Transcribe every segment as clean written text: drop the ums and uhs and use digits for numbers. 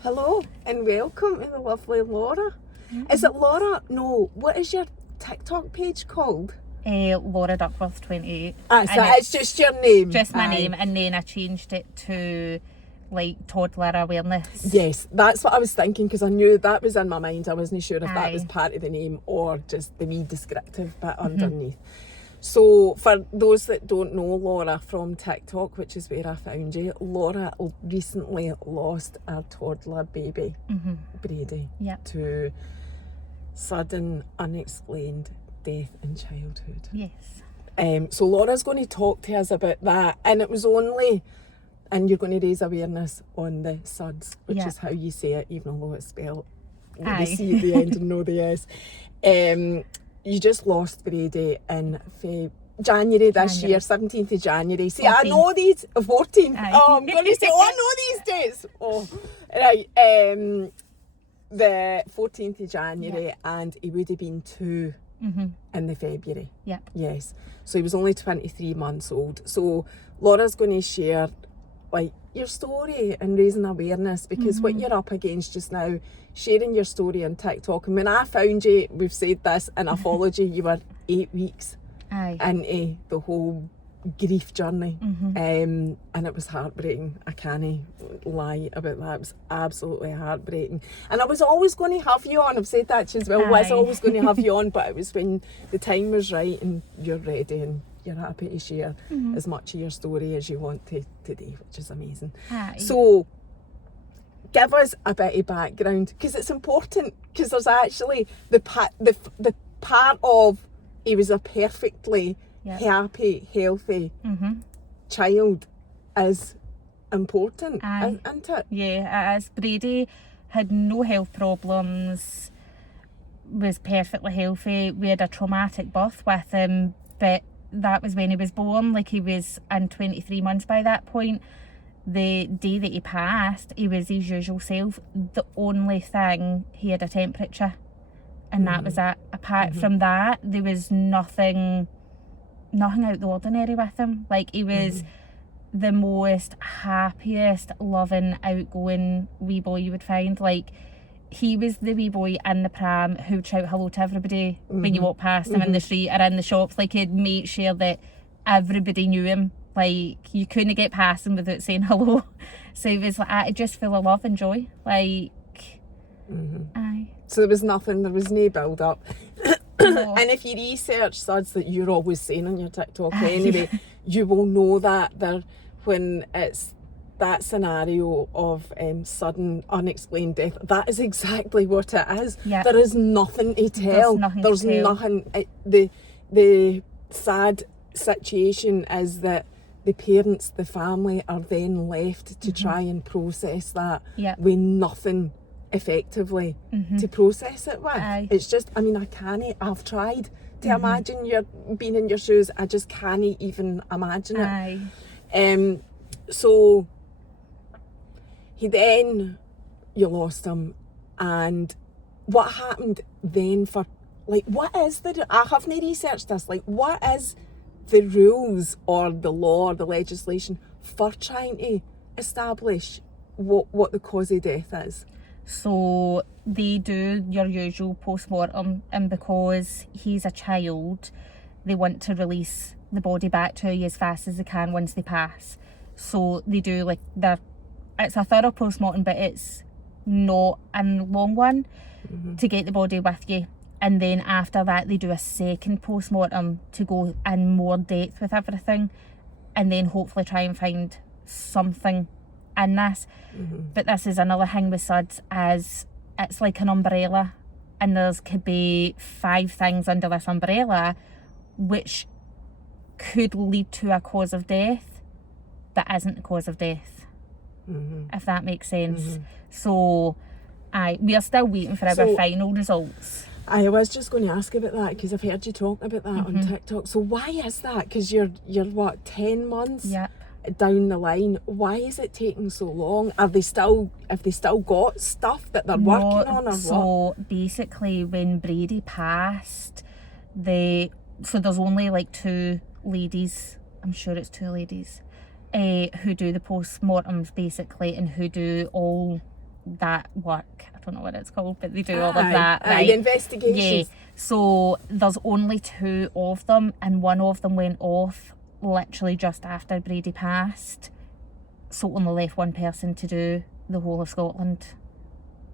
Hello and welcome to the lovely Laura. Is it Laura? No, what is your TikTok page called? Laura Duckworth 28. So it's just your name? Just my name, and then I changed it to like toddler awareness. Yes, that's what I was thinking, because I knew that was in my mind. I wasn't sure if that was Aye. part of the name or just the wee descriptive bit underneath. So for those that don't know Laura from TikTok, which is where I found you, Laura recently lost her toddler baby, Brady, Yep. to sudden unexplained death in childhood. Yes. So Laura's going to talk to us about that, and it was only, and you're going to raise awareness on the SUDS, which is how you say it, even though it's spelled with the C at the end and no the S. You just lost Brady in January this year, 17th of January. See, 14th. I know these, 14th. Aye. Oh, I'm going to say, I know these dates. Oh, right. The 14th of January, and he would have been 2 in the February. Yep. Yes. So he was only 23 months old. So Laura's going to share like your story and raising awareness, because what you're up against just now, sharing your story on TikTok. And when I found you, we've said this, and I followed you, you were 8 weeks into the whole grief journey. And it was heartbreaking. I can't lie about that. It was absolutely heartbreaking. And I was always going to have you on. I've said that to you as well. I was always going to have you on, but it was when the time was right and you're ready and you're happy to share as much of your story as you want to today, which is amazing. So give us a bit of background, because it's important, because there's actually the part of he was a perfectly happy, healthy child is important, isn't it? Yeah, it is. Brady had no health problems, was perfectly healthy. We had a traumatic birth with him, but that was when he was born. Like, he was in 23 months by that point. The day that he passed, he was his usual self. The only thing, he had a temperature, and that was it. Apart from that, there was nothing out of the ordinary with him. Like, he was the most happiest, loving, outgoing wee boy you would find. Like, he was the wee boy in the pram who would shout hello to everybody when you walk past him in the street or in the shops. Like, he'd make sure that everybody knew him. Like, you couldn't get past him without saying hello. So he was like, just full of love and joy. Like, aye. So there was no build up. No. And if you research SUDS that you're always saying on your TikTok anyway, you will know that when it's that scenario of sudden unexplained death, that is exactly what it is. Yep. There is nothing to tell. There's nothing. The sad situation is that the parents, the family, are then left to try and process that with nothing effectively to process it with. It's just, I mean, I've tried to imagine you're being in your shoes. I just can't even imagine it. So you lost him, and what happened then for, like, what is I haven't researched this, like, what is the rules or the law or the legislation for trying to establish what the cause of death is? So they do your usual post-mortem, and because he's a child, they want to release the body back to you as fast as they can once they pass. So they do, like, it's a thorough post-mortem, but it's not a long one to get the body with you. And then after that, they do a second post-mortem to go in more depth with everything, and then hopefully try and find something in this. But this is another thing with SUDS, is it's like an umbrella, and could be 5 things under this umbrella which could lead to a cause of death but isn't the cause of death, if that makes sense. So we are still waiting for our final results. I was just going to ask about that, because I've heard you talk about that on TikTok. So why is that? Because you're what, 10 months down the line? Why is it taking so long? Have they still got stuff that they're working on, or so what? Basically, when Brady passed, so there's only like 2 ladies, I'm sure it's 2 ladies, who do the post-mortems basically, and who do all that work. I don't know what it's called, but they do all of that, The right? investigations. Yeah. So there's only 2 of them, and one of them went off literally just after Brady passed. So only left one person to do the whole of Scotland.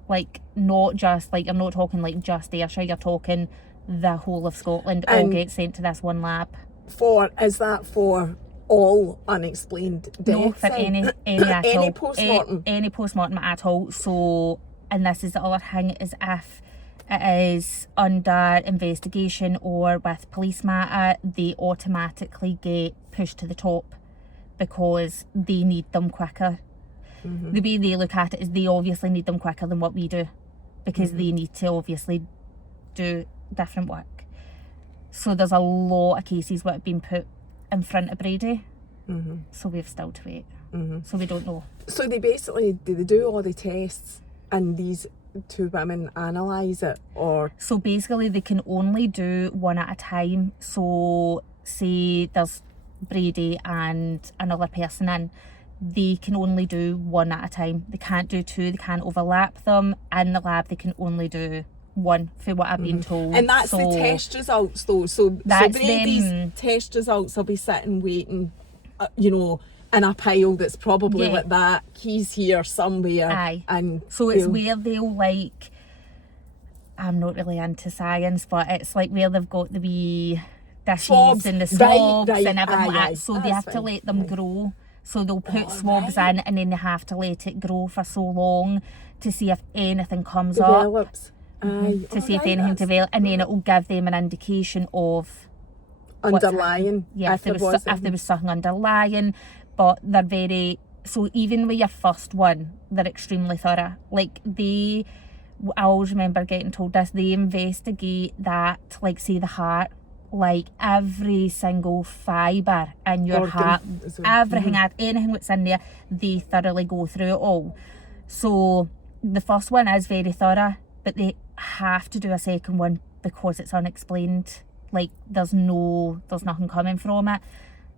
Like, not just, like, I'm not talking like just Ayrshire, you're talking the whole of Scotland all get sent to this one lab. Is that for all unexplained deaths? No, for any at all. Any post-mortem? Any post-mortem at all. So, and this is the other thing, is if it is under investigation or with police matter, they automatically get pushed to the top because they need them quicker. The way they look at it is they obviously need them quicker than what we do, because they need to obviously do different work. So there's a lot of cases that have been put in front of Brady. So we've still to wait. So we don't know. So they basically, do they do all the tests and these 2 women analyse it, or? So basically they can only do one at a time. So say there's Brady and another person in, they can only do one at a time. They can't do 2, they can't overlap them. In the lab they can only do 1, for what I've been told. And that's the test results though. So Brady's them. test results will be sitting waiting, you know, in a pile that's probably like that. He's here somewhere. Aye. And so it's where they'll, like, I'm not really into science, but it's like where they've got the wee dishes swabs. and the swabs right. and everything like Aye. that. So they That's have to fine. let them grow. So they'll put swabs right. in, and then they have to let it grow for so long to see if anything comes up. Develops. Aye. To see if anything develops, and then it will give them an indication of underlying. if there was something underlying. But they're very, so even with your first one, they're extremely thorough. Like, I always remember getting told this, they investigate that, like, say the heart, like every single fibre in your heart, everything, anything that's in there, they thoroughly go through it all. So the first one is very thorough, but they have to do a second one because it's unexplained. Like, there's nothing coming from it.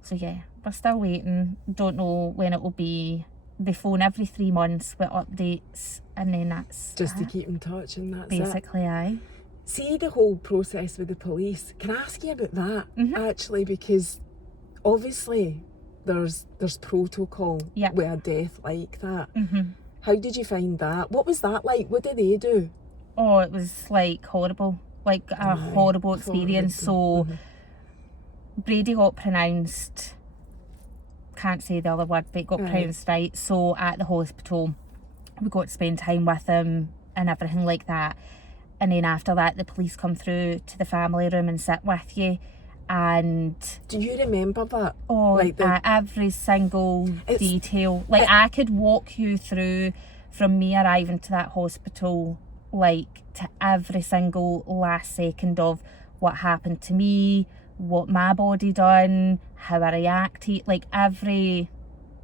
So yeah, we're still waiting. Don't know when it will be. They phone every 3 months with updates, and then that's just to keep in touch, and that's basically it. Aye. See the whole process with the police. Can I ask you about that actually? Because obviously there's protocol with a death like that. How did you find that? What was that like? What did they do? Oh, it was like horrible, like a horrible experience. So Brady got pronounced, can't say the other word, but got pronounced right. So at the hospital, we got to spend time with him and everything like that. And then after that, the police come through to the family room and sit with you. And do you remember that? Oh, like every single detail. Like, I could walk you through from me arriving to that hospital, like, to every single last second of what happened to me, what my body done, how I reacted, like every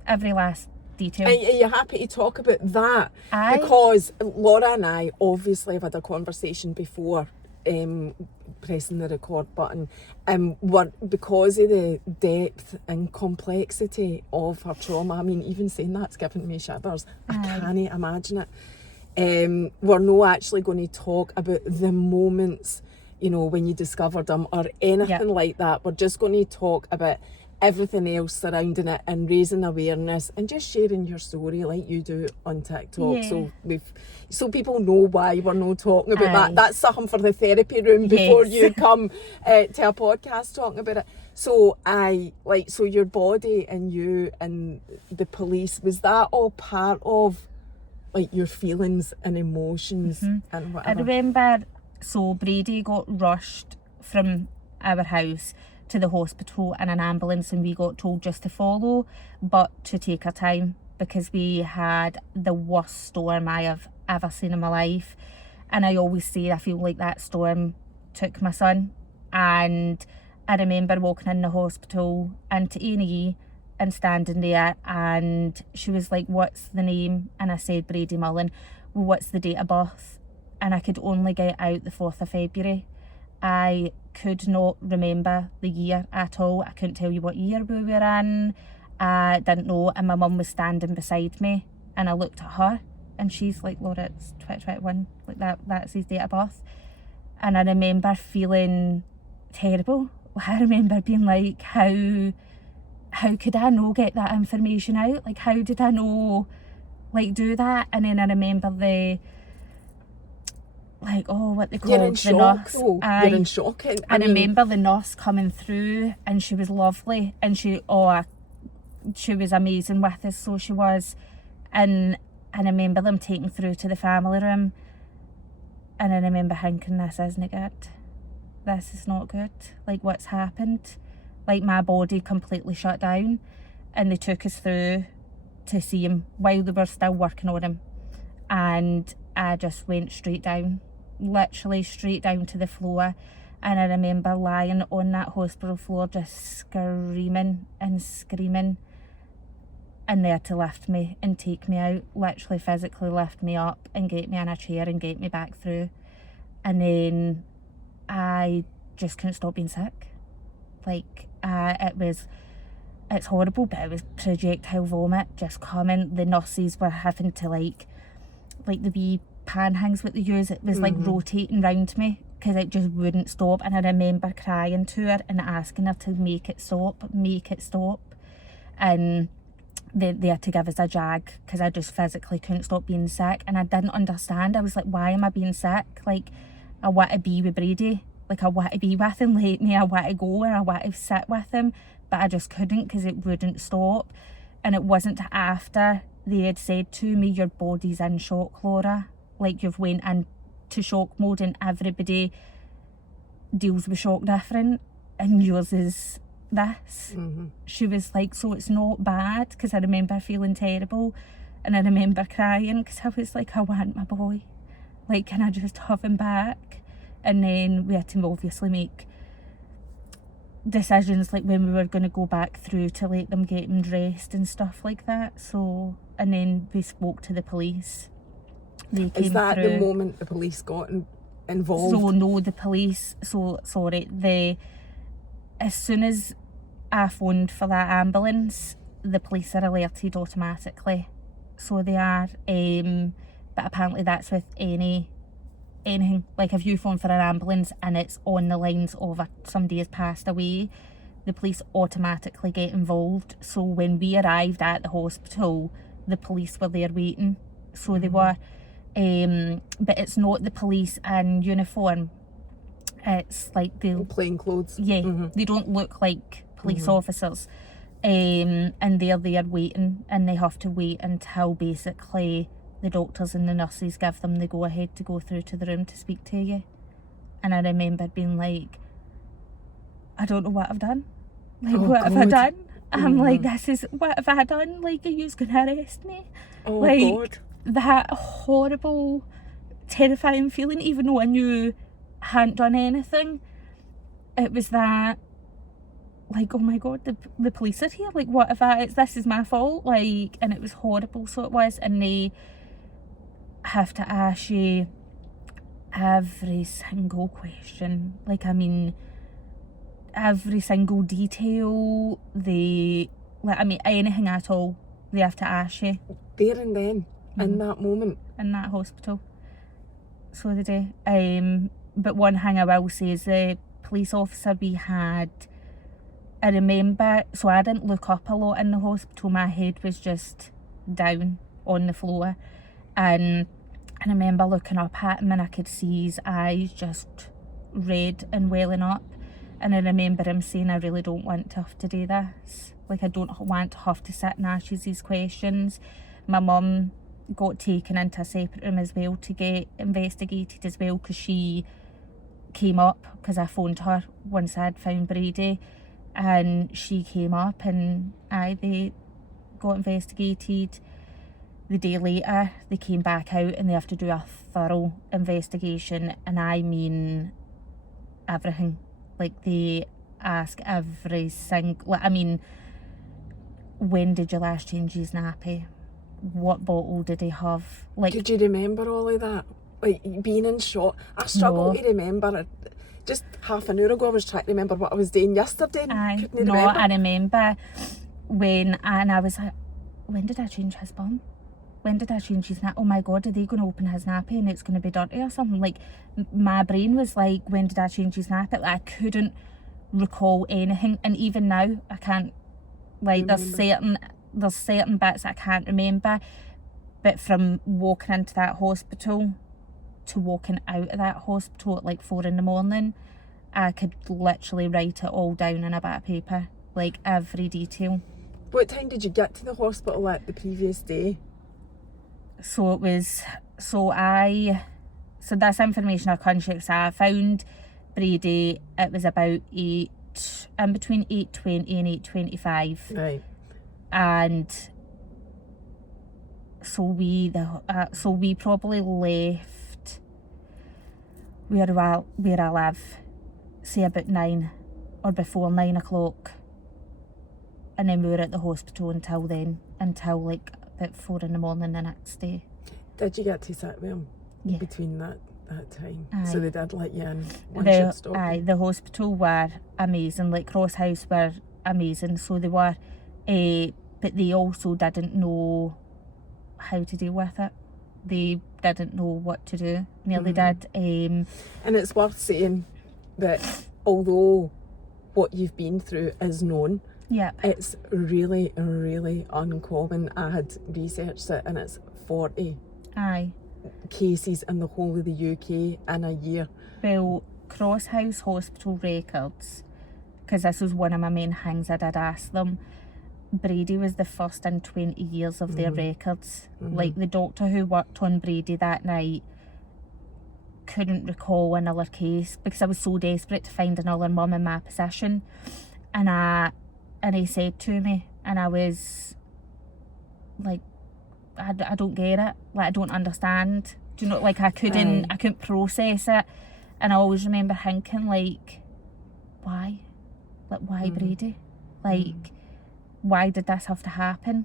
last detail. Are you happy to talk about that? Aye. Because Laura and I obviously have had a conversation before pressing the record button, because of the depth and complexity of her trauma. I mean, even saying that's giving me shivers. I can't imagine it. We're not actually going to talk about the moments, you know, when you discovered them or anything like that. We're just going to talk about everything else surrounding it and raising awareness and just sharing your story like you do on TikTok. So people know why we're not talking about that. That's something for the therapy room before you come to a podcast talking about it. So so your body and you and the police, was that all part of like your feelings and emotions and whatever? I remember, so Brady got rushed from our house to the hospital in an ambulance, and we got told just to follow, but to take our time, because we had the worst storm I have ever seen in my life. And I always say I feel like that storm took my son. And I remember walking in the hospital into A&E and standing there, and she was like, "What's the name?" And I said, "Brady Mullen." "Well, what's the date of birth?" And I could only get out the 4th of February. I could not remember the year at all. I couldn't tell you what year we were in. I didn't know. And my mum was standing beside me, and I looked at her and she's like, Laura, it's 2021, like that's his date of birth. And I remember feeling terrible. I remember being like, how could I not get that information out? Like, how did I know, like, do that? And then I remember what they call You're in the shock, nurse. though. You're in shock. I remember the nurse coming through, and she was lovely, and she was amazing with us, so she was. And I remember them taking through to the family room, and I remember thinking, this isn't good. This is not good. Like, what's happened? Like, my body completely shut down, and they took us through to see him while they were still working on him, and I just went straight down, literally straight down to the floor. And I remember lying on that hospital floor just screaming and screaming, and they had to lift me and take me out, literally physically lift me up and get me in a chair and get me back through. And then I just couldn't stop being sick. Like, it's horrible, but it was projectile vomit just coming. The nurses were having to like the wee pan hangs what they use, it was like rotating round me because it just wouldn't stop. And I remember crying to her and asking her to make it stop. And they had to give us a jag because I just physically couldn't stop being sick, and I didn't understand. I was like, why am I being sick? Like, I want to be with Brady, like I want to be with him lately, I want to go and I want to sit with him, but I just couldn't because it wouldn't stop. And it wasn't after they had said to me, your body's in shock, Laura, like you've went into shock mode, and everybody deals with shock different, and yours is this. She was like, so it's not bad, because I remember feeling terrible, and I remember crying because I was like, I want my boy, like, can I just have him back? And then we had to obviously make decisions, like when we were going to go back through to let them get him dressed and stuff like that. So, and then we spoke to the police. They came Is that through. the moment the police got involved? So no, the police, as soon as I phoned for that ambulance, the police are alerted automatically. So they are, but apparently that's with anything. Like if you phone for an ambulance and it's on the lines of somebody has passed away, the police automatically get involved. So when we arrived at the hospital, the police were there waiting. So they were, but it's not the police in uniform. It's like the plain clothes. Yeah, they don't look like police officers. And they're there waiting, and they have to wait until basically the doctors and the nurses give them the go ahead to go through to the room to speak to you. And I remember being like, I don't know what I've done. Like, what have I done? I'm like, what have I done? Like, are you gonna arrest me? Oh, like, God. That horrible, terrifying feeling, even though I knew I hadn't done anything. It was that, like, oh my God, the police are here. Like, what if this is my fault? Like, and it was horrible, so it was. And they have to ask you every single question. Like, I mean, every single detail. Anything at all, they have to ask you. There and then, in that moment. In that hospital. So they do. But one thing I will say is the police officer we had, I remember, so I didn't look up a lot in the hospital. My head was just down on the floor. And I remember looking up at him and I could see his eyes just red and welling up. And I remember him saying, I really don't want to have to do this. Like, I don't want to have to sit and ask you these questions. My mum got taken into a separate room as well to get investigated as well, because she came up, because I phoned her once I'd found Brady, and she came up and they got investigated. The day later they came back out and they have to do a thorough investigation, and I mean everything. Like, they ask every single, when did you last change his nappy? What bottle did he have? Like, did you remember all of that? Like, being in shock. I struggle to remember. Just half an hour ago I was trying to remember what I was doing yesterday. I remember when I was like, when did I change his bum? when did I change his nappy? Oh my God, are they going to open his nappy and it's going to be dirty or something? Like, my brain was like, when did I change his nappy? Like, I couldn't recall anything. And even now, I can't, like, there's certain bits I can't remember. But from walking into that hospital to walking out of that hospital at like 4 a.m, I could literally write it all down on a bit of paper, like every detail. What time did you get to the hospital at the previous day? So this information I couldn't share. So I found Brady, it was about in between 8:20 and 8:25. Right. And so we probably left where I live, say about 9 or before 9 o'clock. And then we were at the hospital until like about 4 a.m. the next day. Did you get to sit with him between that time? Aye. So they did let you in once you'd stopped? Aye, the hospital were amazing, like Cross House were amazing, so they were, but they also didn't know how to deal with it. They didn't know what to do. Nearly did. And it's worth saying that although what you've been through is known, it's really, really uncommon. I had researched it and it's 40 cases in the whole of the UK in a year. Well, Cross House Hospital records, because this was one of my main things I did ask them, Brady was the first in 20 years of their records. Like, the doctor who worked on Brady that night couldn't recall another case because I was so desperate to find another mum in my position. And he said to me, and I was like, I don't get it. Like, I don't understand. Do you know, like, I couldn't process it. And I always remember thinking, like, why? Like, why Brady? Like, why did this have to happen?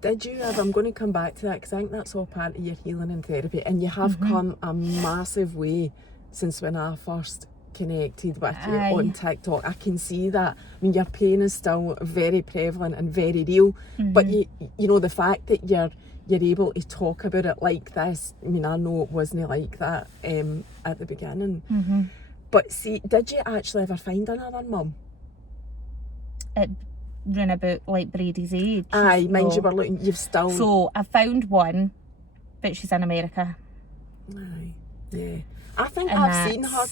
Did you ever, I'm going to come back to that because I think that's all part of your healing and therapy, and you have come a massive way since when I first connected with you on TikTok. I can see that. I mean, your pain is still very prevalent and very real, but you know, the fact that you're able to talk about it like this, I mean, I know it wasn't like that at the beginning. But see, did you actually ever find another mum? Run about like Brady's age. Aye, mind you were looking, you've still... So I found one, but she's in America. Aye, yeah. I think I've seen her,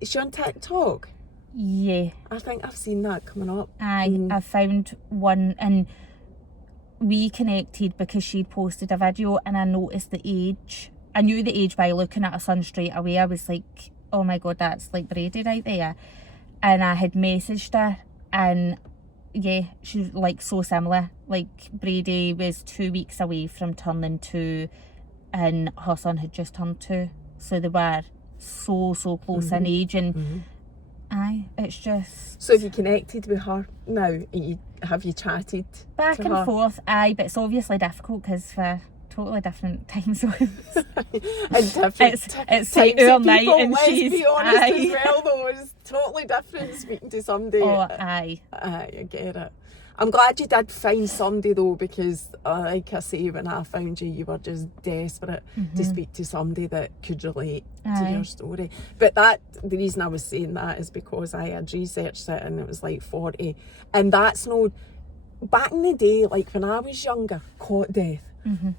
is she on TikTok? Yeah. I think I've seen that coming up. Aye, I found one and we connected because she'd posted a video and I noticed the age. I knew the age by looking at her son straight away. I was like, oh my God, that's like Brady right there. And I had messaged her and yeah, she's like so similar. Like, Brady was 2 weeks away from turning 2 and her son had just turned 2. So they were so close in age, and aye, it's just... So have you connected with her now? Have you chatted back and her? forth? Aye, but it's obviously difficult because for totally different time zones. It's like our night and let's she's... be honest as well though, it's totally different speaking to somebody. Oh, aye. Aye, I get it. I'm glad you did find somebody though, because like I say, when I found you, you were just desperate to speak to somebody that could relate to your story. But the reason I was saying that is because I had researched it and it was like 40. And that's no... Back in the day, like when I was younger, cot death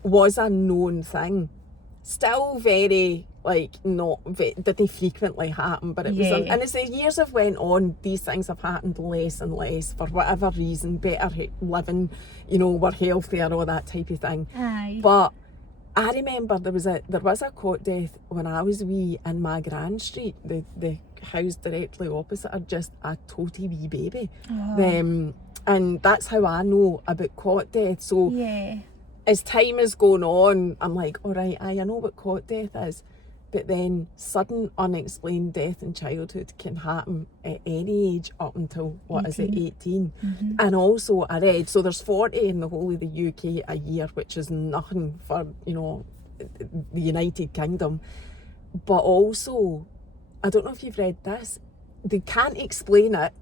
was a known thing. Still very, like, didn't frequently happen, but it was, and as the years have went on, these things have happened less and less for whatever reason, better living, you know, we're healthier, all that type of thing. Aye. But I remember there was a cot death when I was wee in my Grand Street, the house directly opposite her, just a totally wee baby. And that's how I know about cot death. So as time is going on, I'm like, all right, I know what cot death is. But then sudden unexplained death in childhood can happen at any age up until, 18? And also I read, so there's 40 in the whole of the UK a year, which is nothing for, you know, the United Kingdom. But also, I don't know if you've read this, they can't explain it,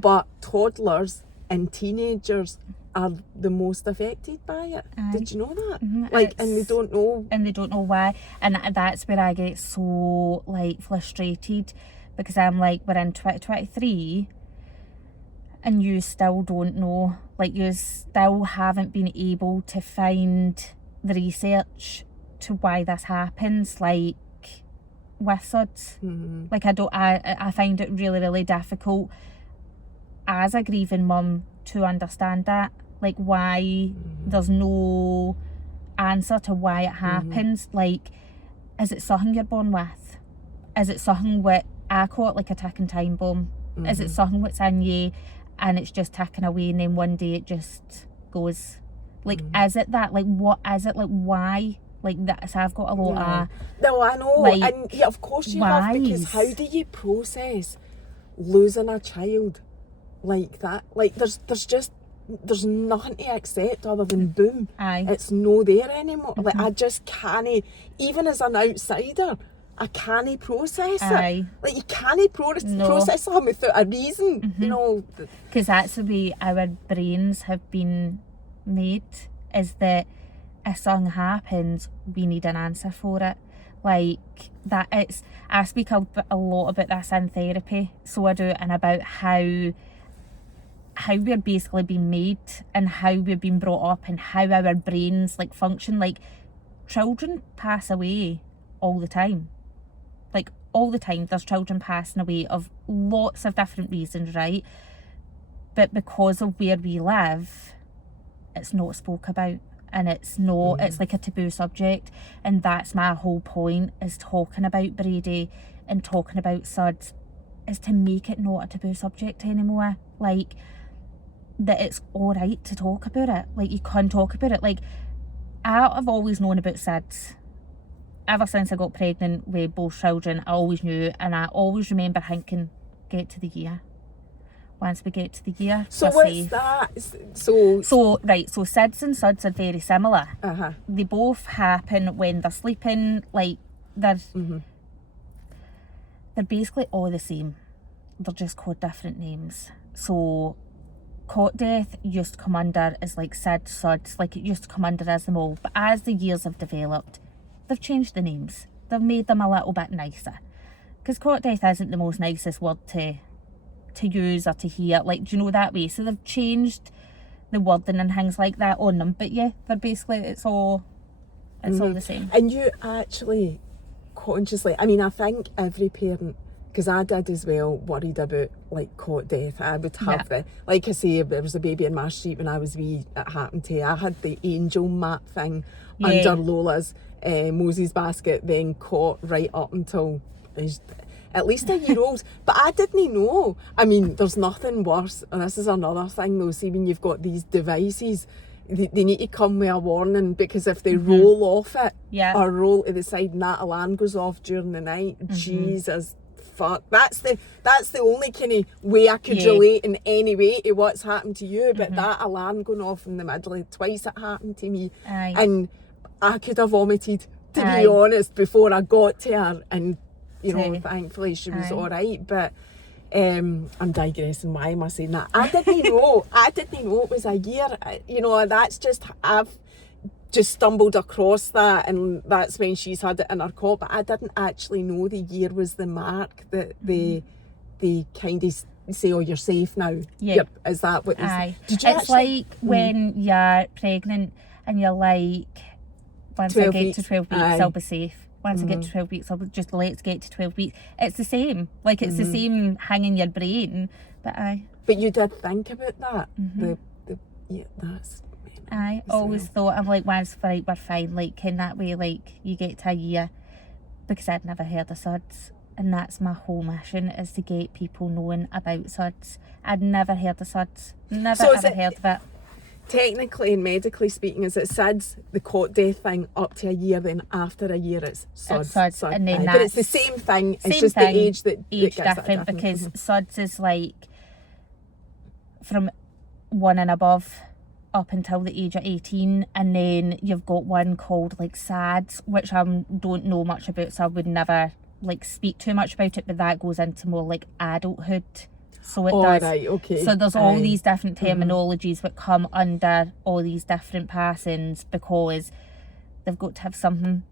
but toddlers and teenagers are the most affected by it. Aye. Did you know that? Mm-hmm. And they don't know. And they don't know why. And that's where I get so, like, frustrated, because I'm like, we're in 2023 and you still don't know. Like, you still haven't been able to find the research to why this happens, like, with SUDS. Mm-hmm. Like, I find it really, really difficult as a grieving mum to understand that. Like, why there's no answer to why it happens. Like, is it something you're born with? Is it something what I call it, like a ticking time bomb? Is it something what's in you and it's just ticking away and then one day it just goes? Like, is it that? Like, what is it? Like, why? Like, that, so I've got a lot of... No, I know. Like, and yeah, of course you have, because how do you process losing a child like that? Like, there's nothing to accept other than boom. Aye. It's no there anymore. Like, I just can't, even as an outsider, I can't process Aye. it. Like, you can't process something without a reason, you know. Because that's the way our brains have been made, is that if something happens, we need an answer for it. Like, that it's... I speak a lot about this in therapy, so I do, and about how we're basically being made and how we've been brought up and how our brains, like, function. Like, children pass away all the time. Like, all the time there's children passing away of lots of different reasons, right? But because of where we live, it's not spoke about. And it's not, it's like a taboo subject. And that's my whole point, is talking about Brady and talking about SUDS, is to make it not a taboo subject anymore. Like, that it's alright to talk about it. Like, you can talk about it. Like, I've always known about SUDS. Ever since I got pregnant with both children, I always knew, and I always remember thinking, get to the year. Once we get to the year, so we're what's safe. that? So SIDS and SUDS are very similar. They both happen when they're sleeping. Like, they're basically all the same. They're just called different names. So cot death used to come under as like SIDS, SUDS, like it used to come under as them all. But as the years have developed, they've changed the names. They've made them a little bit nicer. Because cot death isn't the most nicest word to use or to hear, like, do you know, that way? So they've changed the wording and things like that on them. But yeah, they're basically, it's all the same. And you actually consciously, I mean, I think every parent, because I did as well, worried about like cot death. I would have like I say, there was a baby in my street when I was wee, it happened to, I had the angel mat thing under Lola's Moses basket, then cot right up until at least a year old. But I didn't know. I mean, there's nothing worse, and this is another thing though, see, when you've got these devices, they need to come with a warning, because if they roll off it or roll to the side and that alarm goes off during the night, Jesus fuck, that's the only kind of way I could relate in any way to what's happened to you. But that alarm going off in the middle, twice it happened to me. And I could have vomited, to be honest, before I got to her, and you know, thankfully she was all right. But I'm digressing. Why am I saying that? I didn't know it was a year. You know, that's just, I've just stumbled across that, and that's when she's had it in her cot. But I didn't actually know the year was the mark that they kind of say, oh, you're safe now. Yep. Is that what they say? Did you it's like when you're pregnant and you're like, once I get to 12 weeks, I'll be safe. Once I get to 12 weeks, let's get to 12 weeks. It's the same. Like, it's the same hanging your brain. But you did think about that. That's... I always thought, I'm like, once we're fine. Like, in that way, like, you get to a year. Because I'd never heard of SUDS. And that's my whole mission, is to get people knowing about SUDS. I'd never heard of SUDS. Never heard of it. Technically and medically speaking, is it SIDS, the cot death thing, up to a year, then after a year it's SUDS. And then but it's the same thing, it's just the age that age gets different, because SUDS is like from 1 and above up until the age of 18, and then you've got one called like SADS, which I don't know much about, so I would never like speak too much about it, but that goes into more like adulthood So it Oh, does. right, okay. So there's all Aye. these different terminologies that come under all these different passings because they've got to have something.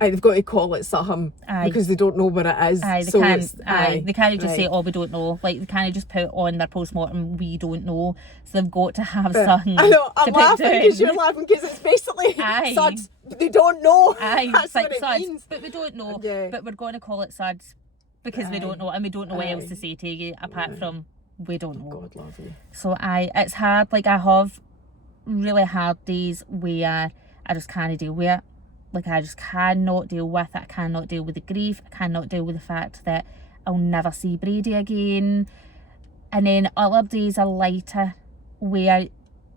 Aye, they've got to call it something Aye. because they don't know what it is. Aye, they so can't. it's, They can't just say, right. "Oh, we don't know." Like they can't just put on their postmortem, "We don't know." So they've got to have something. I know, I'm to put laughing because down. you're laughing because it's basically Aye. suds. They don't know. Aye, That's it's like what it suds, means. but we don't know. Yeah. But we're going to call it suds because we don't know, and we don't know what else to say to you apart from we don't know. God love you. So it's hard. Like I have really hard days where I just can't deal with it. Like I just cannot deal with it. I cannot deal with the grief. I cannot deal with the fact that I'll never see Brady again. And then other days are lighter where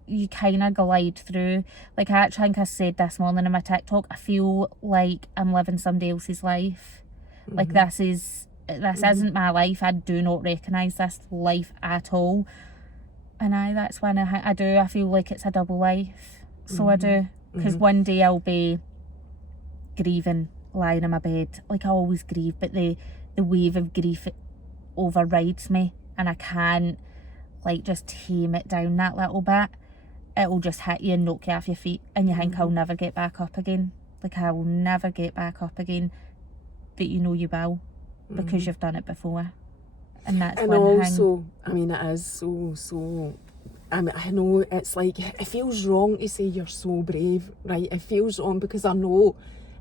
you kind of glide through. Like I actually think I said this morning in my TikTok, I feel like I'm living somebody else's life. Like this isn't my life. I do not recognise this life at all. And that's when I feel like it's a double life. So I do. Because one day I'll be grieving, lying in my bed. Like I always grieve, but the wave of grief overrides me and I can't like just tame it down that little bit. It'll just hit you and knock you off your feet and you think I'll never get back up again. Like I will never get back up again. But you know you will because you've done it before. And that's And one also, thing. I mean, it is so I mean, I know it's like, it feels wrong to say you're so brave, right? It feels wrong because I know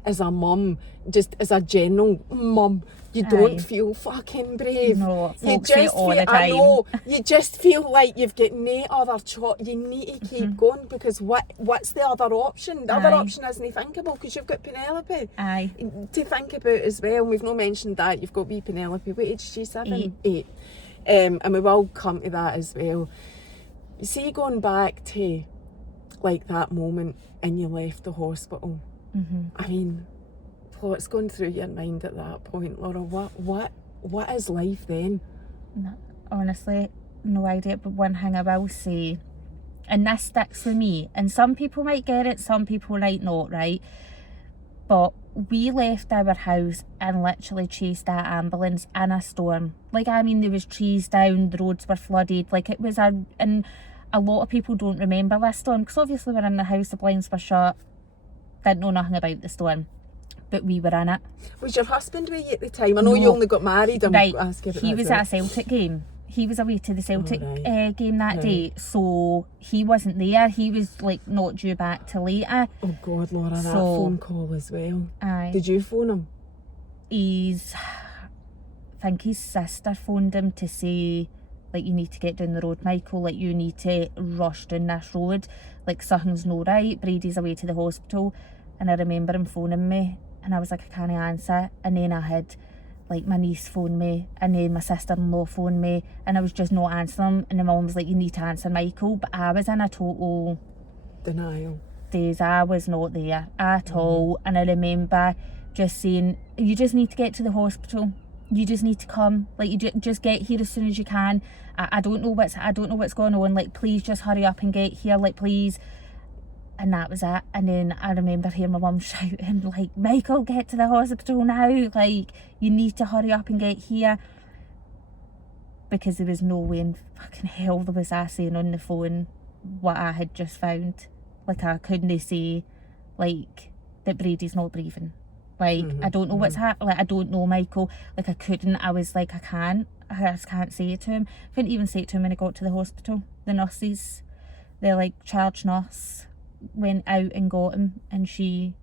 as a mum, just as a general mum, you don't feel fucking brave. No, You folks say it all the time. I know, you just feel like you've got no other choice. You need to keep going because what's the other option? The other option isn't thinkable because you've got Penelope to think about as well. We've not mentioned that. You've got wee Penelope. What age is she? 7? 8. And we will come to that as well. See, going back to like that moment and you left the hospital, I mean, what's going through your mind at that point, Laura? What is life then? No, honestly, no idea. But one thing I will say, and this sticks with me, and some people might get it, some people might not, right? But we left our house and literally chased that ambulance in a storm. Like, I mean, there was trees down, the roads were flooded. Like, it was and a lot of people don't remember this storm because obviously we're in the house, the blinds were shut, didn't know nothing about the storm, but we were in it. Was your husband with you at the time? I know you only got married. Right, ask you about he that was at a Celtic game. He was away to the Celtic game that day, so he wasn't there. He was like not due back till later. Oh God, Laura, that phone call as well. Aye. Did you phone him? I think his sister phoned him to say, like, you need to get down the road, Michael. Like, you need to rush down this road. Like, something's no right. Brady's away to the hospital. And I remember him phoning me, and I was like, I can't answer. And then I had like my niece phoned me, and then my sister-in-law phoned me, and I was just not answering. And the mum was like, you need to answer Michael. But I was in a total denial days. I was not there at all. And I remember just saying, you just need to get to the hospital. You just need to come. Like, you just get here as soon as you can. I don't know what's going on. Like, please just hurry up and get here. Like, please. And that was it. And then I remember hearing my mum shouting, like, Michael, get to the hospital now. Like, you need to hurry up and get here. Because there was no way in fucking hell there was I saying on the phone what I had just found. Like, I couldn't say, like, that Brady's not breathing. Like, I don't know what's happening. Like, I don't know, Michael. Like, I couldn't. I was like, I just can't say it to him. Couldn't even say it to him when I got to the hospital. The nurses, the, like, charge nurse went out and got him, and she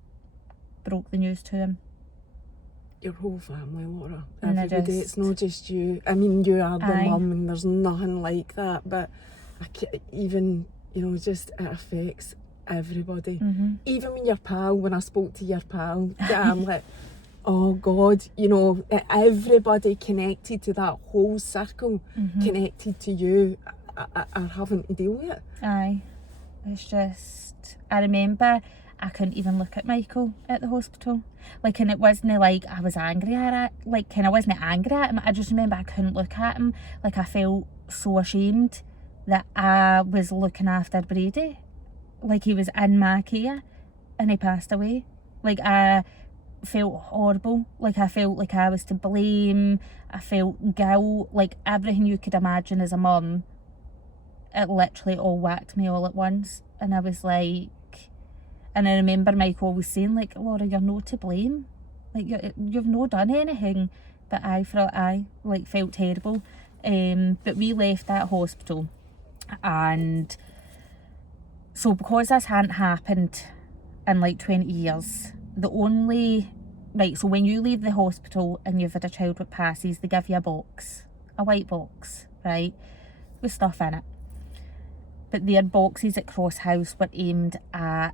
broke the news to him. Your whole family, Laura. And Everybody, it's not just you. I mean, you are the mum, and there's nothing like that, but even, you know, just it affects everybody. Even when when I spoke to your pal, I'm like, oh God, you know, everybody connected to that whole circle, connected to you, are having to deal with it. Aye. It's just, I remember I couldn't even look at Michael at the hospital. Like, and it wasn't like I was angry at it. Like, and I wasn't angry at him. I just remember I couldn't look at him. Like, I felt so ashamed that I was looking after Brady. Like, he was in my care and he passed away. Like, felt horrible. Like, I felt like I was to blame. I felt guilt, like everything you could imagine as a mum. It literally all whacked me all at once. And I was like, and I remember Mike always saying, like, Laura, you're no to blame. Like, you've no done anything. But I felt terrible. But we left that hospital. And so because this hadn't happened in like 20 years, so when you leave the hospital and you've had a child with passes, they give you a box, a white box, right, with stuff in it. But their boxes at Cross House were aimed at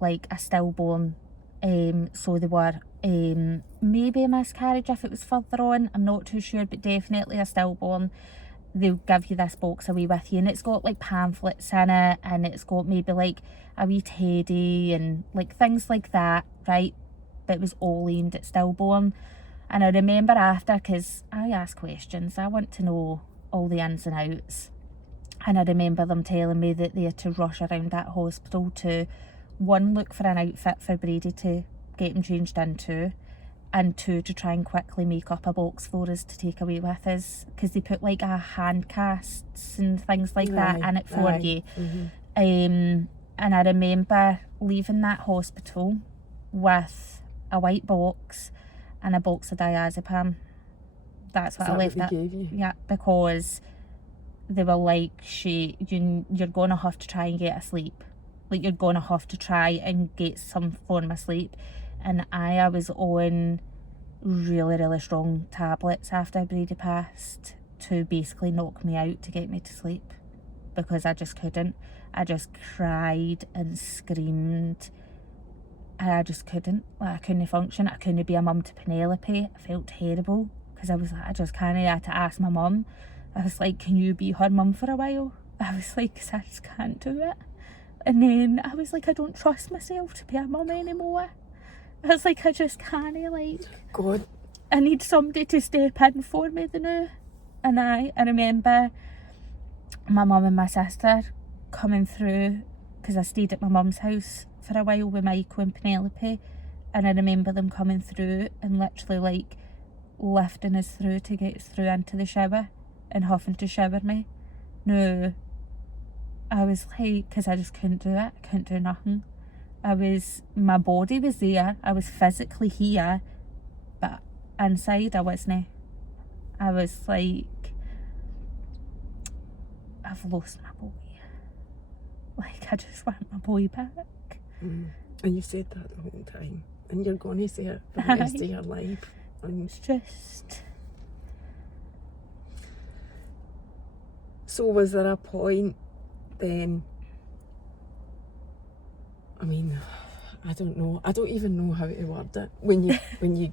like a stillborn, so they were maybe a miscarriage if it was further on, I'm not too sure, but definitely a stillborn. They'll give you this box away with you, and it's got like pamphlets in it, and it's got maybe like a wee teddy and like things like that, right? But it was all aimed at stillborn. And I remember after, because I ask questions, I want to know all the ins and outs, and I remember them telling me that they had to rush around that hospital to, one, look for an outfit for Brady to get him changed into, and two, to try and quickly make up a box for us to take away with us, because they put like a hand casts and things like that in it for you. And I remember leaving that hospital with a white box and a box of diazepam. That's what I left what it. they gave you? Yeah, because they were like, you're gonna have to try and get a sleep. Like, you're gonna have to try and get some form of sleep. And I was on really, really strong tablets after Brady passed to basically knock me out to get me to sleep, because I just couldn't. I just cried and screamed, and I just couldn't. Like, I couldn't function. I couldn't be a mum to Penelope. I felt terrible, because I was like, I just can't. I had to ask my mum. I was like, can you be her mum for a while? I was like, because I just can't do it. And then I was like, I don't trust myself to be a mum anymore. I was like, I just can't, like, God, I need somebody to step in for me now. And I remember my mum and my sister coming through, because I stayed at my mum's house for a while with Michael and Penelope, and I remember them coming through and literally like lifting us through to get us through into the shower and having to shower me. No, I was like, because I just couldn't do it. I couldn't do nothing. My body was there, I was physically here, but inside I wasn't. I was like, I've lost my boy. Like, I just want my boy back. And you said that the whole time, and you're going to say it for the rest of your life. And it's just... So was there a point then, I mean, I don't know, I don't even know how to word it, when you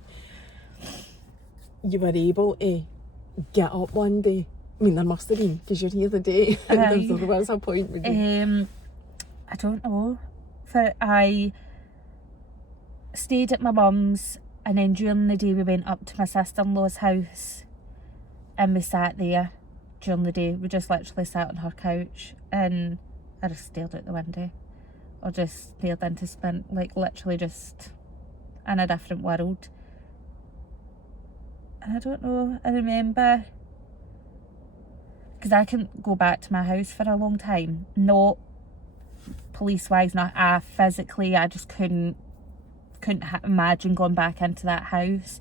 were able to get up one day? I mean, there must have been, because you're here the day. There was a point with you. I don't know. I stayed at my mum's, and then during the day we went up to my sister-in-law's house, and we sat there during the day. We just literally sat on her couch, and I just stared out the window, or just stared into space, like literally just in a different world. And I don't know, I remember, because I couldn't go back to my house for a long time, not police-wise, not physically, I just couldn't imagine going back into that house.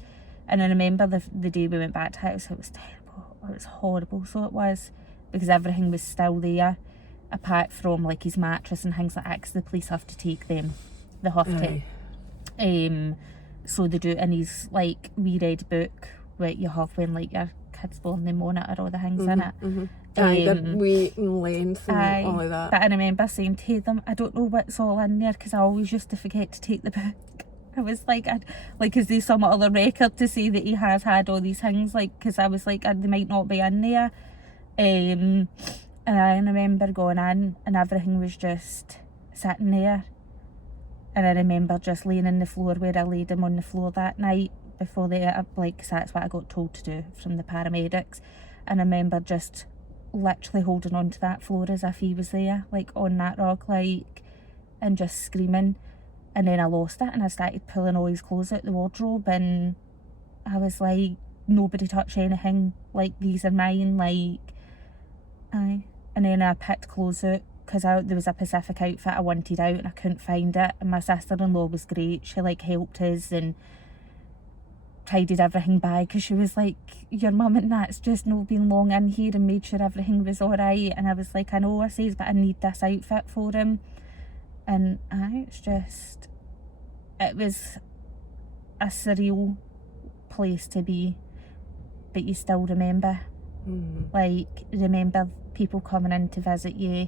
And I remember the day we went back to the house, it was terrible, it was horrible, so it was, because everything was still there, apart from like his mattress and things like that, because the police have to take them, they have to. So they do in his like wee red book, where you have when like your kid's born, they monitor all the things in it. Their weight and length and all of that. But I remember saying to them, I don't know what's all in there, because I always used to forget to take the book. I was like, is there some other record to say that he has had all these things? Like, because I was like, they might not be in there. And I remember going in, and everything was just sitting there. And I remember just laying on the floor where I laid him on the floor that night before because that's what I got told to do from the paramedics. And I remember just literally holding on to that floor as if he was there, like on that rock, like, and just screaming. And then I lost it and I started pulling all his clothes out the wardrobe, and I was like, nobody touch anything, like these are mine, like, aye. And then I picked clothes out because there was a Pacific outfit I wanted out and I couldn't find it, and my sister-in-law was great. She like helped us and tidied everything by, because she was like, your mum and that's just not been long in here, and made sure everything was alright. And I was like, I know, I says, but I need this outfit for him. And it was a surreal place to be, but you still remember. Like, remember people coming in to visit you,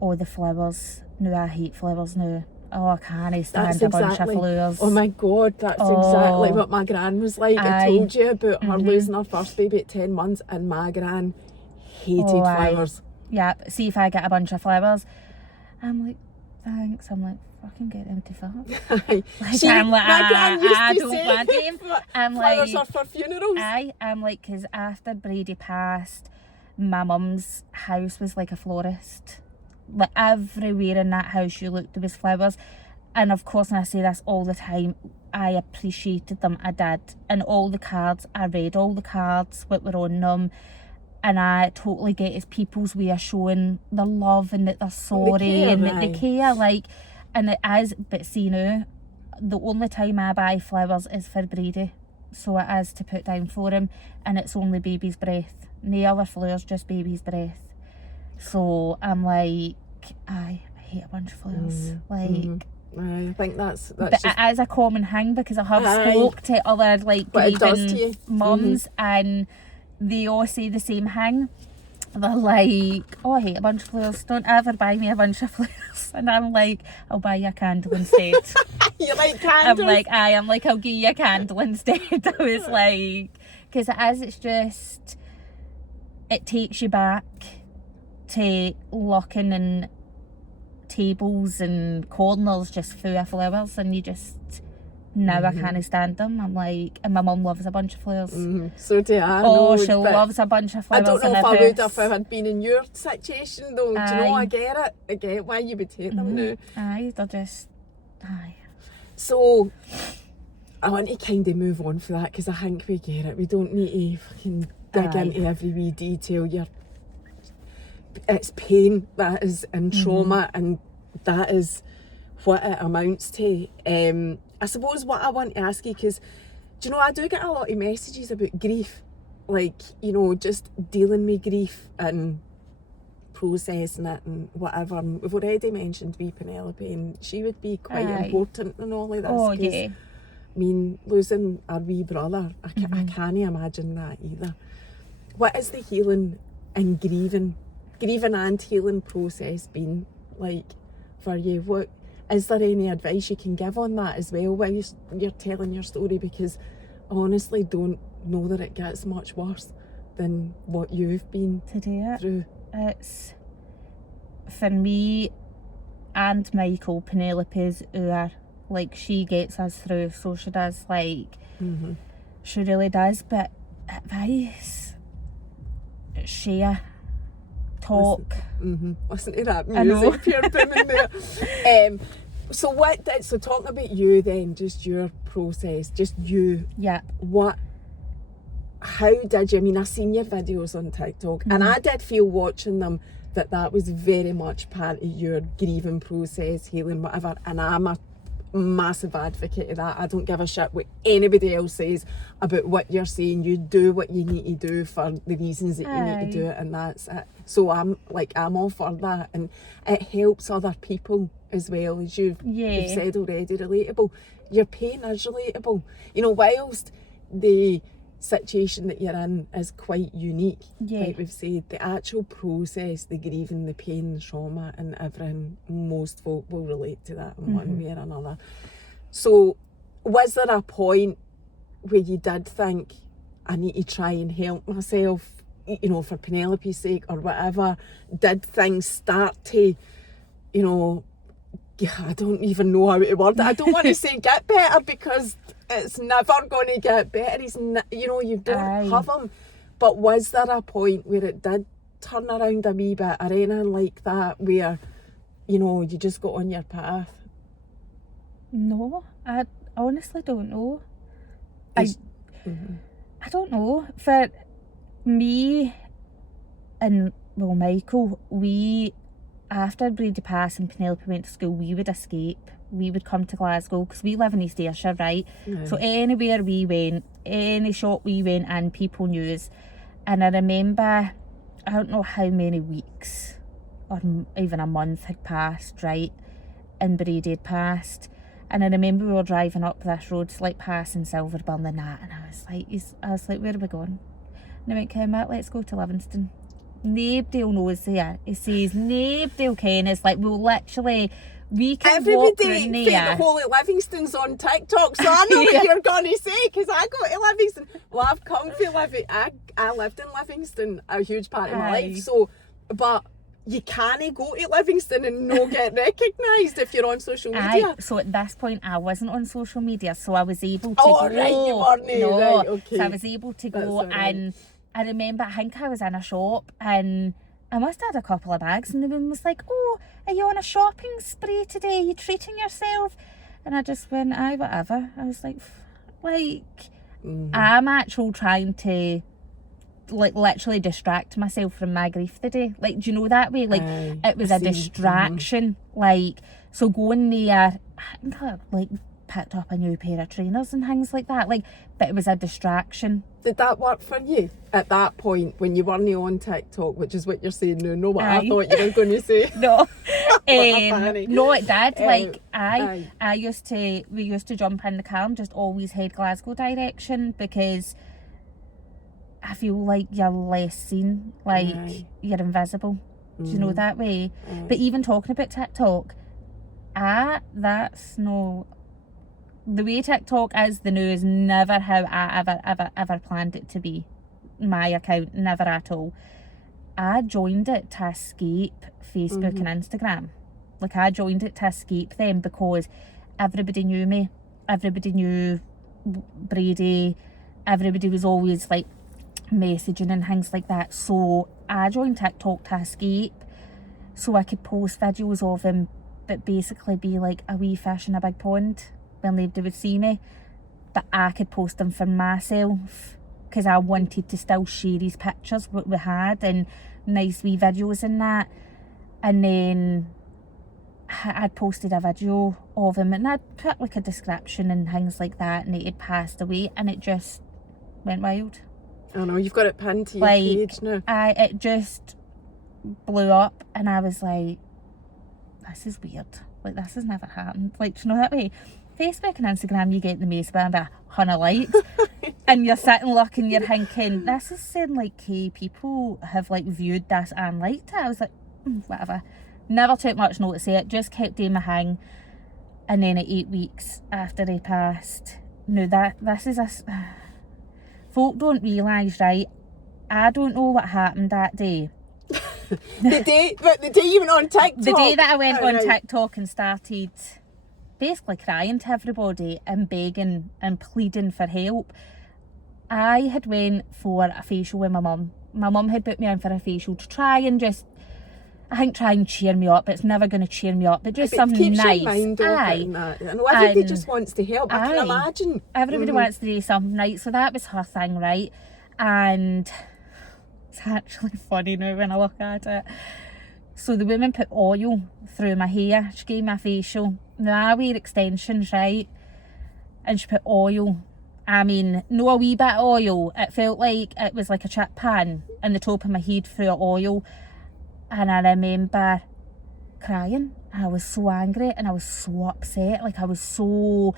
or the flowers. No, I hate flowers now. Oh, I can't stand a bunch of flowers. Oh my God, that's exactly what my gran was like. I told you about her losing her first baby at 10 months, and my gran hated flowers. Yeah, see if I get a bunch of flowers, I'm like, thanks. I'm like, fucking get them to fuck. Like, See, I'm like, my gran used I to don't say want them. I'm flowers like, are for funerals. I'm like, because after Brady passed, my mum's house was like a florist. Like, everywhere in that house you looked, there was flowers. And of course, and I say this all the time, I appreciated them, I did. And all the cards, I read all the cards, what were on them. And I totally get it's people's way of showing the love and that they're sorry and that they care. Like, and it is, but see now, the only time I buy flowers is for Brady. So it is to put down for him, and it's only baby's breath. No other flowers, just baby's breath. So I'm like, I hate a bunch of flowers. I think that's but just... it is a common thing, because I have spoke to other like grieving mums, and they all say the same thing. They're like, oh, I hate a bunch of flowers, don't ever buy me a bunch of flowers. And I'm like, I'll buy you a candle instead. You like candles? I'm like, I'll give you a candle instead. I was like, because it's just, it takes you back to looking in tables and corners just full of flowers, and you just, now I can't stand them. I'm like, and my mum loves a bunch of flowers. So do I. Oh, she loves a bunch of flowers. I don't know in if her I would house. if I had been in your situation though. Do you know, I get it. I get why you would take them now. Aye, they're just, So, I want to kind of move on for that, because I think we get it. We don't need to fucking dig into every wee detail. It's pain that is in trauma, and that is what it amounts to. I suppose what I want to ask you, because, do you know, I do get a lot of messages about grief, like, you know, just dealing with grief and processing it and whatever. And we've already mentioned wee Penelope, and she would be quite important in all of this. Oh, yeah. I mean, losing our wee brother, I can't imagine that either. What is the healing and grieving and healing process been like for you? What is there any advice you can give on that as well while you're telling your story? Because I honestly don't know that it gets much worse than what you've been through. It's, for me and Michael, Penelope's our, like, she gets us through, so she does, like, she really does. But advice, share, talk. Listen to that music, pure booming there. So talking about you then, just your process, just you. Yeah. How did you, I mean, I seen your videos on TikTok, and I did feel watching them that was very much part of your grieving process, healing, whatever, and I'm a massive advocate of that. I don't give a shit what anybody else says about what you're saying. You do what you need to do for the reasons that you need to do it, and that's it. So I'm all for that, and it helps other people as well, as you've said already, relatable. Your pain is relatable. You know, whilst the situation that you're in is quite unique, like we've said, the actual process, the grieving, the pain, the trauma and everything, most folk will relate to that in one way or another. So was there a point where you did think, I need to try and help myself, you know, for Penelope's sake or whatever? Did things start to, you know, I don't even know how to word it. I don't want to say get better, because it's never going to get better. You know, you don't have him. But was there a point where it did turn around a wee bit or anything like that, where, you know, you just got on your path? No, I honestly don't know. I don't know. For me and, well, Michael, after Brady passed and Penelope went to school, we would escape. We would come to Glasgow because we live in East Ayrshire, right? So anywhere we went, any shop we went in, people knew us. And I remember, I don't know how many weeks or even a month had passed, right? And Brady had passed. And I remember we were driving up this road, like passing Silverburn and that, and I was like, where are we going? And I went, come out, let's go to Livingston. Nobody will know us there. He says, nobody will ken us. Like, we can walk in there. The whole of Livingston's on TikTok, so I know what you're going to say, because I go to Livingston. Well, I've come to Livingston. I lived in Livingston a huge part of my life, so, but you can't go to Livingston and not get recognised if you're on social media. So at this point, I wasn't on social media, so I was able to go. Oh, right, you weren't. No, right, okay. So I was able to go, and I remember, I think I was in a shop, and I must have had a couple of bags, and the woman was like, oh, are you on a shopping spree today? Are you treating yourself? And I just went, aye, whatever. I was like, I'm actually trying to, like, literally distract myself from my grief today. Like, do you know that way? Like, it was a distraction. Like, so going there, I think I, like, picked up a new pair of trainers and things like that. Like, but it was a distraction. Did that work for you at that point when you weren't on TikTok, which is what you're saying now? No, what I thought you were going to say. No. No, it did. Like, we used to jump in the car and just always head Glasgow direction, because I feel like you're less seen, like you're invisible. Do you know that way? But even talking about TikTok, that's no, the way TikTok is the news, never how I ever planned it to be. My account, never at all. I joined it to escape Facebook and Instagram. Like, I joined it to escape them, because everybody knew me, everybody knew Brady, everybody was always like messaging and things like that. So I joined TikTok to escape, so I could post videos of him, but basically be like a wee fish in a big pond when nobody would see me. But I could post them for myself, because I wanted to still share his pictures, what we had, and nice wee videos and that. And then I'd posted a video of him, and I'd put like a description and things like that, and he had passed away, and it just went wild. I know, you've got it pinned to your page now. It just blew up, and I was like, this is weird. Like, this has never happened. Like, do you know that way? Facebook and Instagram, you get the most by about 100 likes, and you're sitting looking, you're thinking, this is saying like, people have like viewed this and liked it. I was like, whatever. Never took much notice of it, just kept doing my thing. And then at 8 weeks after he passed, this is a... Folk don't realise, right? I don't know what happened that day. the day you went on TikTok? The day that I went on TikTok and started basically crying to everybody and begging and pleading for help. I had went for a facial with my mum. My mum had put me in for a facial to try and just, I think, try and cheer me up. It's never going to cheer me up, but just something nice. Your mind open, and everybody just wants to help. I can imagine. Everybody wants to do something right, so that was her thing, right? And it's actually funny now when I look at it. So the woman put oil through my hair. She gave me a facial. Now I wear extensions, right? And she put oil. I mean, no a wee bit of oil. It felt like it was like a chip pan in the top of my head full of oil. And I remember crying. I was so angry and I was so upset. Like, I was so...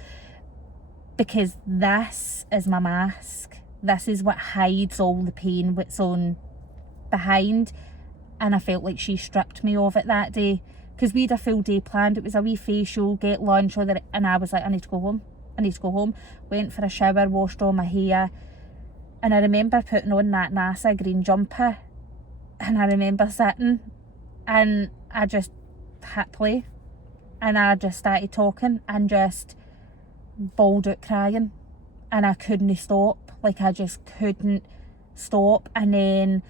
Because this is my mask. This is what hides all the pain what's on behind. And I felt like she stripped me of it that day, because we had a full day planned. It was a wee facial, get lunch, and I was like, I need to go home. Went for a shower, washed all my hair, and I remember putting on that NASA green jumper, and I remember sitting, and I just hit play, and I just started talking and just bawled out crying, and I couldn't stop. Like, I just couldn't stop. And then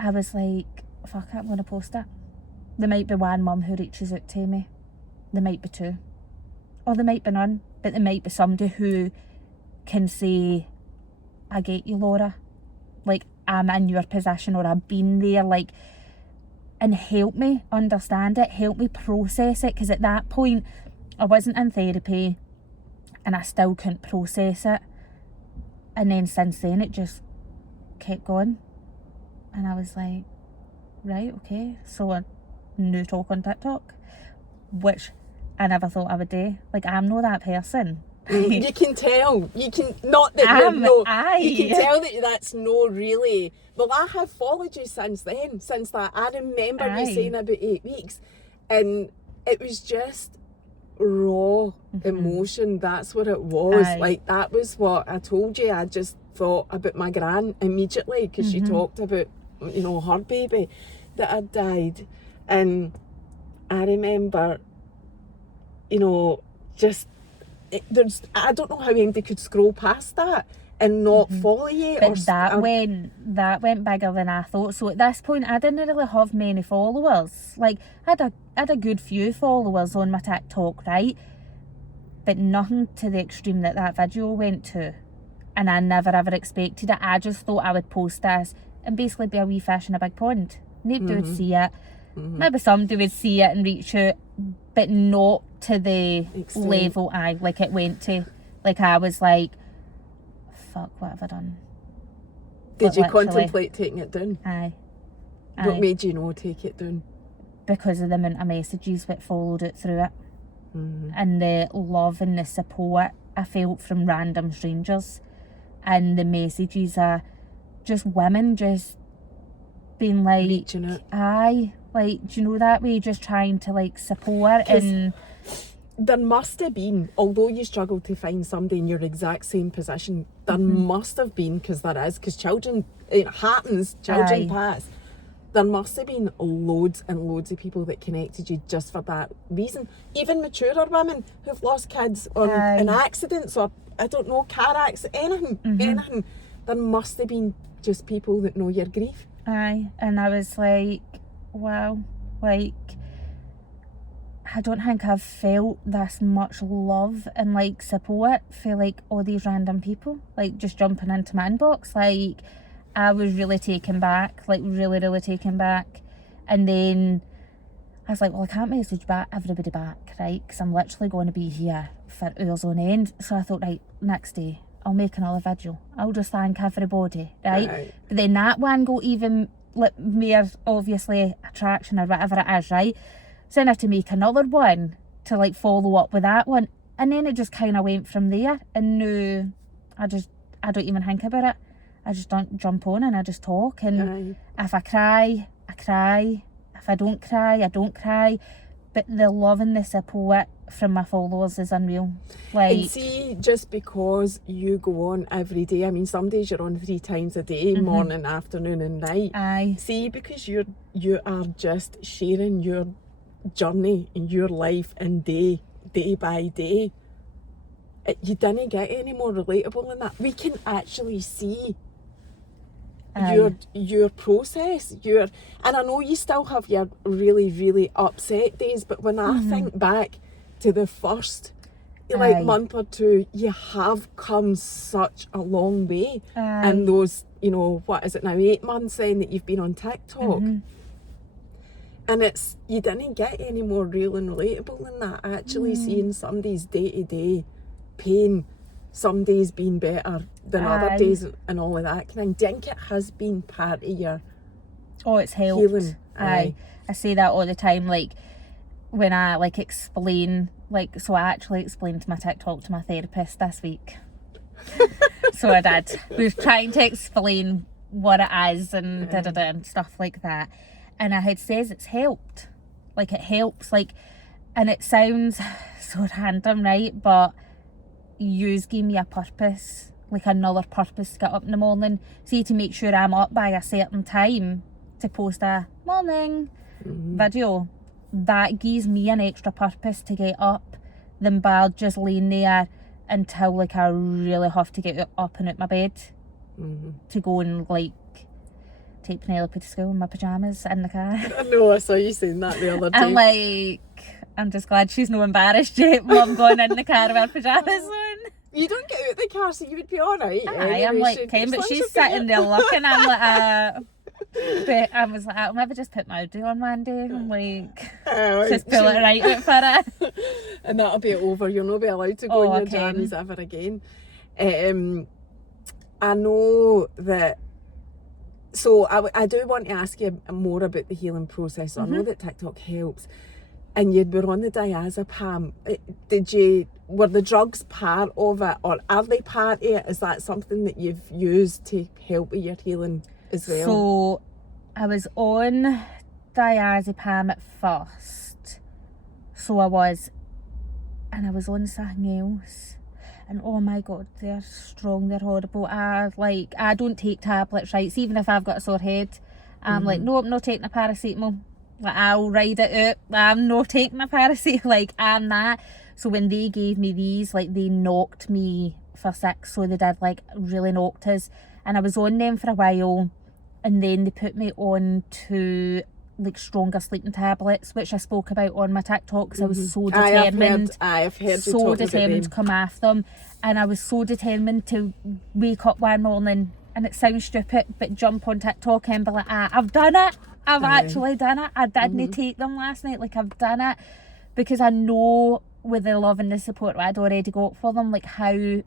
I was like, fuck it, I'm going to post it. There might be one mum who reaches out to me. There might be two. or there might be none, but there might be somebody who can say, I get you, Laura, like, I'm in your position, or I've been there, like, and help me understand it, help me process it, because at that point I wasn't in therapy and I still couldn't process it. And then since then it just kept going, and I was like, right, okay, so a new talk on TikTok, which I never thought I would do. Like, I'm not that person. You can tell. You can, not that you can tell that that's no really. Well, I have followed you since then, since that. I remember you saying about 8 weeks, and it was just raw emotion. That's what it was. Like, that was what I told you. I just thought about my gran immediately, because she talked about, you know, her baby that had died. And I remember, you know, just I don't know how anybody could scroll past that and not follow you. But that went bigger than I thought. So at this point, I didn't really have many followers. Like, I had a good few followers on my TikTok, right? But nothing to the extreme that video went to. And I never ever expected it. I just thought I would post this and basically be a wee fish in a big pond. Nobody would see it. Maybe somebody would see it and reach out, but not to the level like it went to. Like, I was like, fuck, what have I done? Did you contemplate taking it down? Aye. What made you know take it down? Because of the amount of messages that followed it through it. And the love and the support I felt from random strangers. And the messages are just women just being like, reaching out. Aye. Like, do you know that way? Just trying to, like, support. And there must have been, although you struggled to find somebody in your exact same position, there must have been, because there is, because children, it happens, children pass. There must have been loads and loads of people that connected you just for that reason. Even maturer women who've lost kids in accidents, or, I don't know, car accidents, anything. There must have been just people that know your grief. Aye, and I was like, wow, like, I don't think I've felt this much love and, like, support for, like, all these random people, like, just jumping into my inbox. Like, I was really taken back, like, really, really taken back. And then I was like, well, I can't message everybody back, right, because I'm literally going to be here for hours on end. So I thought, right, next day I'll make another video, I'll just thank everybody, right? But then that one got even more, obviously, attraction or whatever it is, right? So then I had to make another one to, like, follow up with that one, and then it just kind of went from there. And now I don't even think about it. I just don't jump on and I just talk. And if I cry, I cry. If I don't cry, I don't cry. But the love and the support from my followers is unreal. Like, and see, just because you go on every day, I mean, some days you're on 3 times a day, morning, afternoon and night. Aye. See, because you are just sharing your journey in your life, and day by day, you didn't get any more relatable than that. We can actually see your process, and I know you still have your really, really upset days, but when I think back to the first like month or two, you have come such a long way. And those, you know, what is it now, 8 months then that you've been on TikTok, and it's, you didn't get any more real and relatable than that. Actually seeing somebody's day-to-day pain, some days being better than other days, and all of that kind of, I think it has been part of your it's helped healing. I say that all the time, like, when I, like, explain, like, so I actually explained my TikTok to my therapist this week. So I did. We were trying to explain what it is and and stuff like that, and I had says it's helped, like, it helps, like, and it sounds so random, right? But yous gave me a purpose, like another purpose to get up in the morning. See, to make sure I'm up by a certain time to post a morning video. That gives me an extra purpose to get up than by just laying there until, like, I really have to get up and out my bed to go and, like, take Penelope to school in my pyjamas in the car. I know, I saw you saying that the other day. I'm like, I'm just glad she's no embarrassed yet. Mum going in the car with her pyjamas on. You don't get out of the car, so you would be alright. Aye, I'm like, okay, but she's sitting there looking. I'm like, but I was like, I'll maybe just put my Audi on one day. I'm like, just pull it right out for her. And that'll be it over. You'll not be allowed to go in your okay. jammies ever again. I know that. So I do want to ask you more about the healing process. So I know that TikTok helps. And you were on the diazepam. Were the drugs part of it, or are they part of it? Is that something that you've used to help with your healing as well? So I was on diazepam at first. So I was on something else. And oh my God, they're strong, they're horrible. I don't take tablets, right? So even if I've got a sore head, I'm like, nope, not taking a paracetamol. Like, I'll ride it out. I'm not taking a paracetamol. Like, I'm that. So when they gave me these, like, they knocked me for 6. So they did, like, really knocked us. And I was on them for a while. And then they put me on to, like, stronger sleeping tablets, which I spoke about on my TikTok, because I was so determined. I've heard you so talking determined to about them. come after them. And I was so determined to wake up one morning, and it sounds stupid, but jump on TikTok and be like, I've done it. I've actually done it. I didn't take them last night. Like, I've done it. Because I know with the love and the support that I'd already got for them, like, how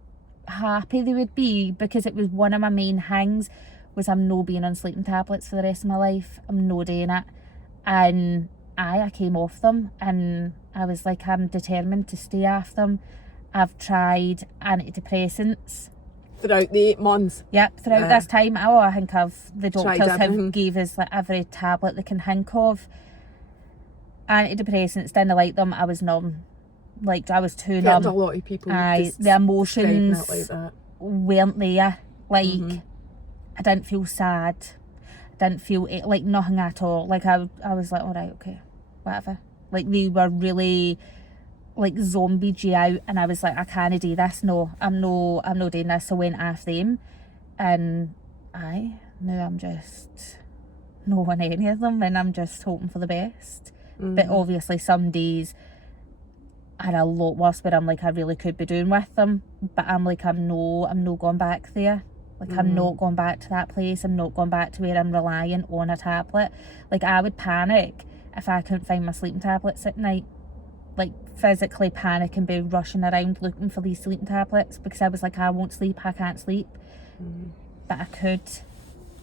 happy they would be, because it was one of my main things was I'm no being on sleeping tablets for the rest of my life. I'm no doing it. And I came off them, and I was like, I'm determined to stay off them. I've tried antidepressants. Throughout the 8 months? Yep, throughout this time. I think the doctors have gave us like every tablet they can think of. Antidepressants, didn't like them. I was numb. Like, I was too numb. A lot of people the emotions like that. weren't there. Like, I didn't feel sad. I didn't feel like nothing at all. Like, I was like, all right, okay, whatever. Like, they were really like zombied you out, and I was like, I can't do this. No, I'm not doing this. So I went after them, and I'm just not on any of them, and I'm just hoping for the best. But obviously some days are a lot worse, where I'm like, I really could be doing with them, but I'm like, I'm not going back there. Like, I'm not going back to that place. I'm not going back to where I'm relying on a tablet. Like, I would panic if I couldn't find my sleeping tablets at night. Like, physically panic and be rushing around looking for these sleeping tablets, because I was like, I won't sleep, I can't sleep. But I could.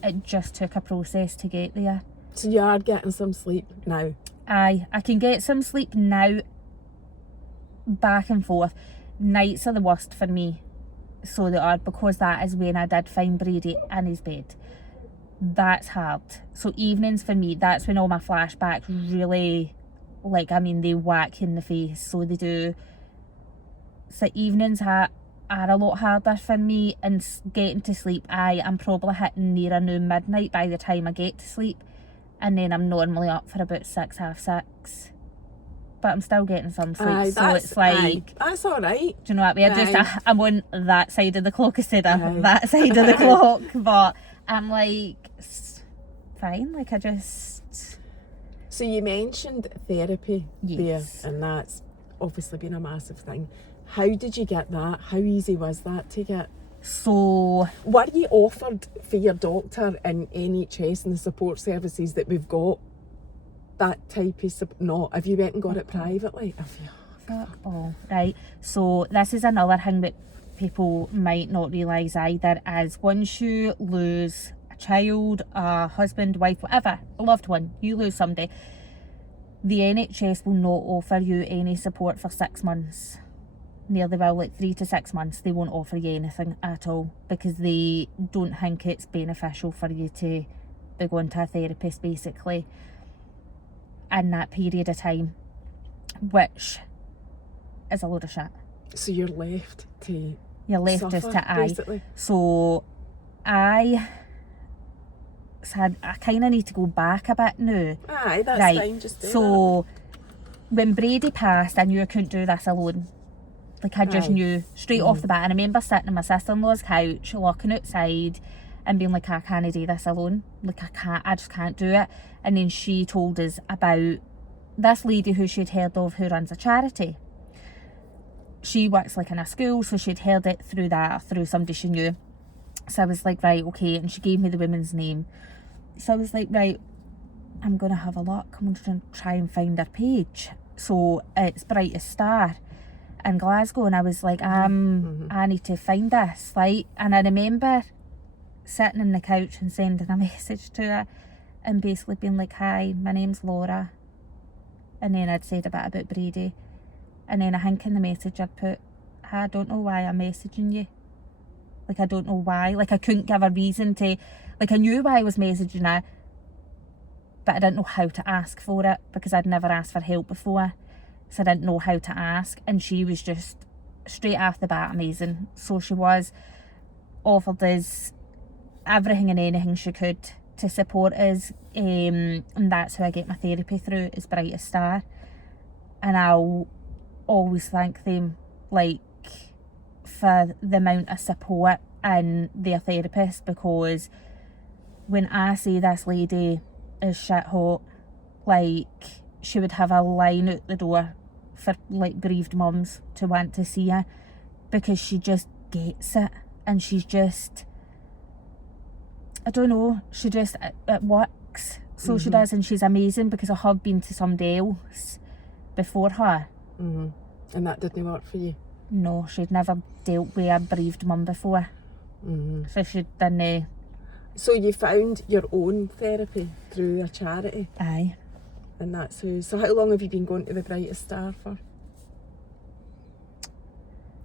It just took a process to get there. So you are getting some sleep now? I can get some sleep now, back and forth. Nights are the worst for me, so they are, because that is when I did find Brady in his bed. That's hard. So evenings for me, that's when all my flashbacks really, like, I mean, they whack you in the face, so they do. So evenings are a lot harder for me, and getting to sleep, I'm probably hitting near a new midnight by the time I get to sleep, and then I'm normally up for about 6, half 6. But I'm still getting some sleep, so it's like... that's alright. Do you know what I mean? I'm on that side of the clock instead of that side of the clock, but I'm like, fine, like, I just... So you mentioned therapy there, Yes. and that's obviously been a massive thing. How did you get that? How easy was that to get? So... Were you offered for your doctor in NHS and the support services that we've got that type of support? No, have you went and got it privately? Have you? Oh, right. So this is another thing that people might not realise either, is once you lose a child, a husband, wife, whatever, a loved one, you lose somebody, the NHS will not offer you any support for 6 months. Nearly will, like 3 to 6 months, they won't offer you anything at all, because they don't think it's beneficial for you to be going to a therapist, basically, in that period of time, which is a load of shit. So you're left to Just to basically. So I said, I kind of need to go back a bit now. Aye, that's Right. fine, just do So when Brady passed, I knew I couldn't do this alone. Like, I just Aye. knew straight off the bat. And I remember sitting on my sister-in-law's couch, looking outside, and being like, I can't do this alone, like I just can't do it. And then she told us about this lady who she'd heard of who runs a charity. She works like in a school, so she'd heard it through somebody she knew. So I was like, right, okay, and she gave me the woman's name. So I was like, right, I'm going to have a look. I'm going to try and find her page. So it's Brightest Star in Glasgow, and I was like, I need to find this, like. And I remember sitting on the couch and sending a message to her and basically being like, hi, my name's Laura. And then I'd said a bit about Brady. And then I think in the message I'd put, I don't know why I'm messaging you. Like, I don't know why. Like, I couldn't give a reason to... Like, I knew why I was messaging her, but I didn't know how to ask for it because I'd never asked for help before. So I didn't know how to ask. And she was just straight off the bat amazing. So she was, offered us everything and anything she could to support us. And that's how I get my therapy through, is Brightest Star. And I'll always thank them, like, for the amount of support and their therapist, because when I say this lady is shit hot, like, she would have a line out the door for, like, bereaved mums to want to see her, because she just gets it, and she's just, I don't know, she just, it works. So she does, and she's amazing, because I have been to somebody else before her. And that didn't work for you? No, she'd never dealt with a bereaved mum before. So she didn't. So you found your own therapy through a charity? Aye. And that's who. So how long have you been going to the Brightest Star for?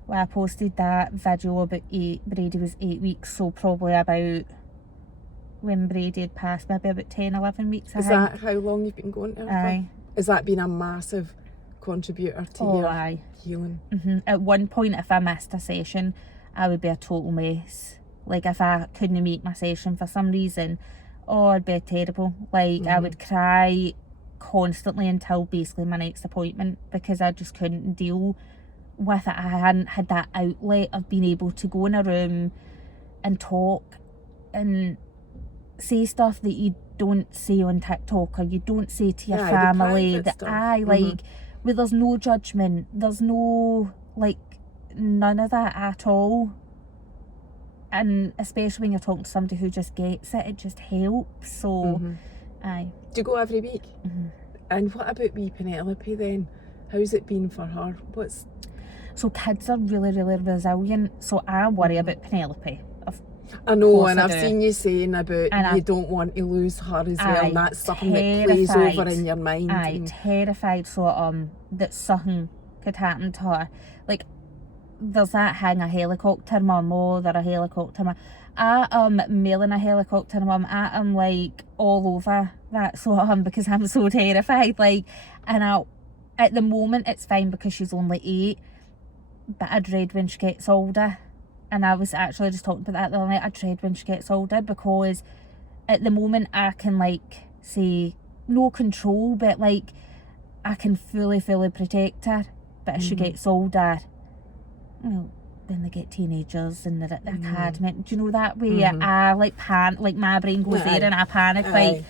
Well, I posted that video about Brady was 8 weeks, so probably about when Brady had passed, maybe about 10, 11 weeks. Is that how long you've been going to her Aye. for? Has that been a massive contributor to your healing? At one point, if I missed a session, I would be a total mess. Like, if I couldn't make my session for some reason, it'd be terrible. Like, I would cry constantly until basically my next appointment, because I just couldn't deal with it. I hadn't had that outlet of being able to go in a room and talk and say stuff that you don't say on TikTok, or you don't say to your family. Where there's no judgment, there's no, like, none of that at all. And especially when you're talking to somebody who just gets it, it just helps. So, aye. Do you go every week? And what about wee Penelope then? How's it been for her? So kids are really, really resilient. So I worry about Penelope. I know, and I've seen you saying about you don't want to lose her as well, and that's something that plays over in your mind. Terrified that something could happen to her. Like, there's that thing, a helicopter mum, they're a helicopter mum. I am mailing a helicopter mum. I am, like, all over that sort of because I'm so terrified. Like, and at the moment it's fine because she's only 8, but I dread when she gets older. And I was actually just talking about that the other night. I dread when she gets older, because at the moment I can, like, say, no control, but, like, I can fully protect her. But as she gets older, well, when they get teenagers and they're at the academy, do you know that way? I, like, panic, like, my brain goes there and I panic, like,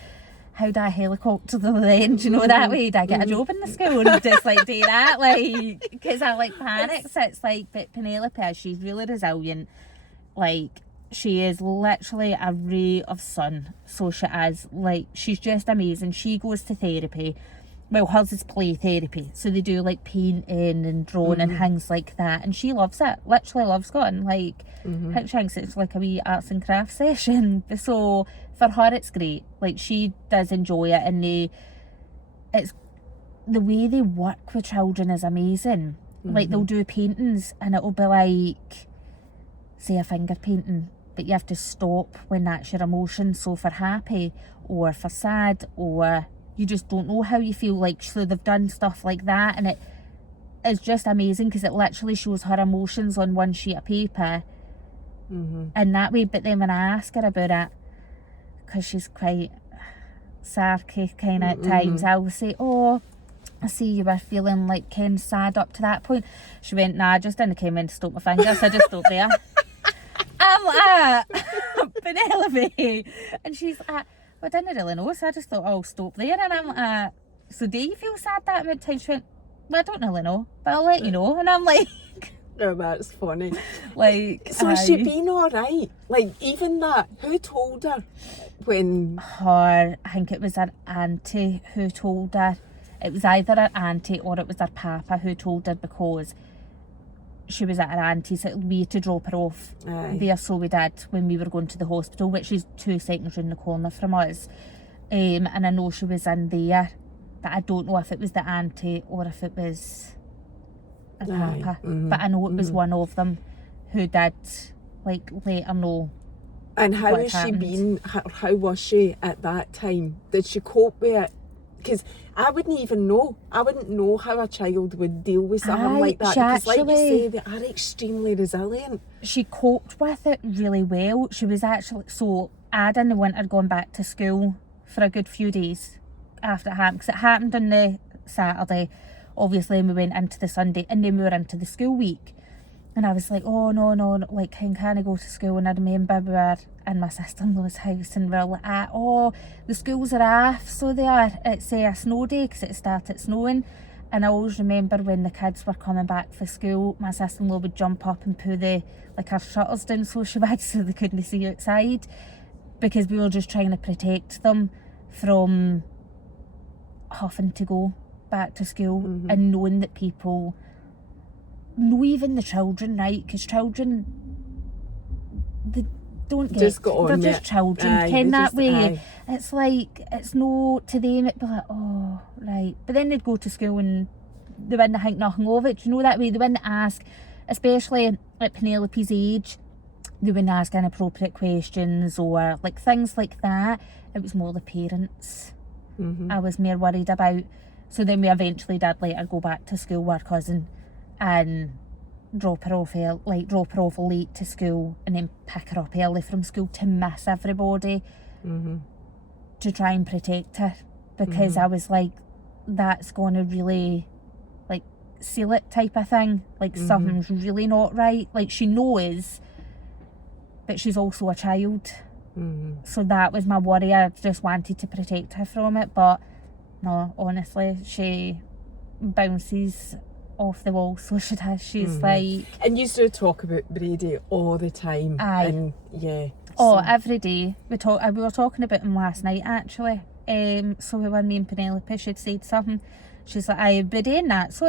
how do I helicopter them then? Do you know that way? Do I get a job in the school and just, like, do that? Like, because I, like, panic. So it's like, but Penelope, she's really resilient. Like, she is literally a ray of sun. So she is. Like, she's just amazing. She goes to therapy. Well, hers is play therapy. So they do, like, painting and drawing and things like that. And she loves it. Literally loves going. Like, she thinks it's like a wee arts and crafts session. So for her, it's great. Like, she does enjoy it. And it's the way they work with children is amazing. Like, they'll do paintings and it'll be like, say, a finger painting, but you have to stop when that's your emotion. So for happy or for sad, or you just don't know how you feel, like, so they've done stuff like that, and it is just amazing because it literally shows her emotions on one sheet of paper in that way. But then when I ask her about it, because she's quite sarky kind of at times, I'll say, I see you were feeling, like, kind of sad up to that point. She went, nah, I just didn't come in to stop my finger, so I just stopped there. I'm like, Penelope. And she's like, well, I didn't really know, so I just thought, I'll stop there. And I'm like, so do you feel sad that amount of time? She went, well, I don't really know, but I'll let you know. And I'm like... Oh, that's funny. Like, so has she been alright? Like, even that, who told her when... Her, I think it was her auntie who told her. It was either her auntie or it was her papa who told her, because she was at her auntie's. We had to drop her off there, so we did, when we were going to the hospital, which is 2 seconds round the corner from us. And I know she was in there, but I don't know if it was the auntie or if it was a papa. But I know it was one of them who did, like, let her know. And how has she been? How was she at that time? Did she cope with it? Because I wouldn't even know. I wouldn't know how a child would deal with something like that. Because like you say, they are extremely resilient. She coped with it really well. She was actually... So, I'd in the winter gone back to school for a good few days after it happened. Because it happened on the Saturday, obviously, and we went into the Sunday, and then we were into the school week. And I was like, oh, no, like, can I go to school? And I remember we were in my sister-in-law's house, and we were like, oh, the schools are off, so they are. It's a snow day, because it started snowing. And I always remember when the kids were coming back for school, my sister-in-law would jump up and put her shutters down so she would, so they couldn't see outside, because we were just trying to protect them from having to go back to school, and knowing that people... No, even the children, right? Because children, they don't get... Just got on they're just children, ken that way. Aye. It's like, it's no... To them, it'd be like, oh, right. But then they'd go to school and they wouldn't think nothing of it. Do you know that way? They wouldn't ask, especially at Penelope's age, they wouldn't ask inappropriate questions or, like, things like that. It was more the parents I was more worried about. So then we eventually did let her go back to school with her cousin, and drop her off late to school, and then pick her up early from school to miss everybody, to try and protect her, because I was like, that's going to really, like, seal it type of thing. Like, something's really not right. Like, she knows, but she's also a child. So that was my worry. I just wanted to protect her from it, but no, honestly, she bounces off the wall, so she does. She's like... And you used to talk about Brady all the time. Aye. And yeah. Oh, every day. We were talking about him last night, actually. So when me and Penelope, she'd said something. She's like, I'd be doing that. So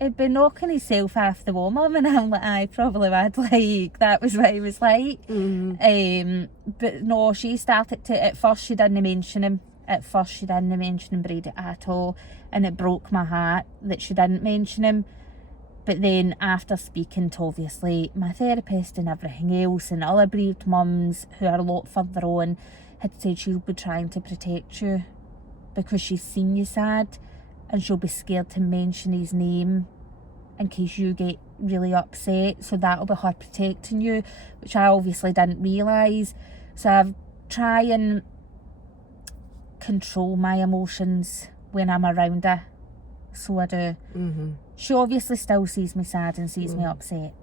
he'd be knocking himself off the wall, Mum. And I'm like, I probably would. Like, that was what he was like. But no, she started to... At first, she didn't mention him. Brady at all, and it broke my heart that she didn't mention him. But then, after speaking to, obviously, my therapist and everything else, and other bereaved mums who are a lot further on, had said she'll be trying to protect you because she's seen you sad, and she'll be scared to mention his name in case you get really upset, so that'll be her protecting you, which I obviously didn't realise. So I've tried and control my emotions when I'm around her, so I do. She obviously still sees me sad and sees me upset,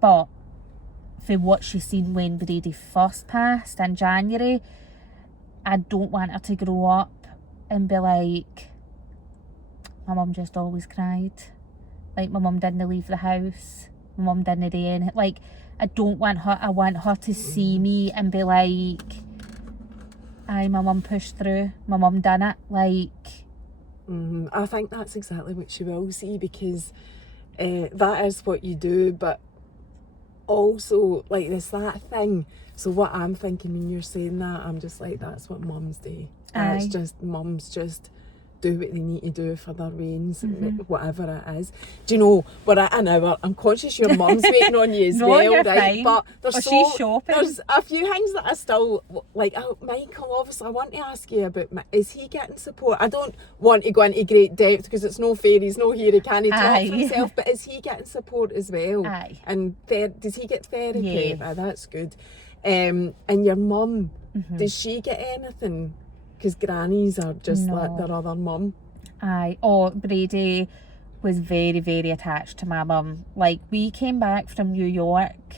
but for what she's seen when Brady first passed in January, I don't want her to grow up and be like, my mum just always cried, like my mum didn't leave the house, my mum didn't do anything. Like, I want her to see me and be like, aye, my mum pushed through, my mum done it, like... I think that's exactly what she will see, because that is what you do, but also, like, there's that thing. So what I'm thinking when you're saying that, I'm just like, that's what mums do. It's just, mums just do what they need to do for their reins, whatever it is. Do you know, we're at an hour. I'm conscious your mum's waiting on you as well, you're right? fine. But she's shopping. There's a few things that I still, like, Michael, obviously, I want to ask you about, is he getting support? I don't want to go into great depth because it's no fair, he's no here, he can't talk for himself, but is he getting support as well? Aye. And does he get therapy? Yeah. That's good. And your mum, does she get anything? Because grannies are just like their other mum. Aye. Oh, Brady was very, very attached to my mum. Like, we came back from New York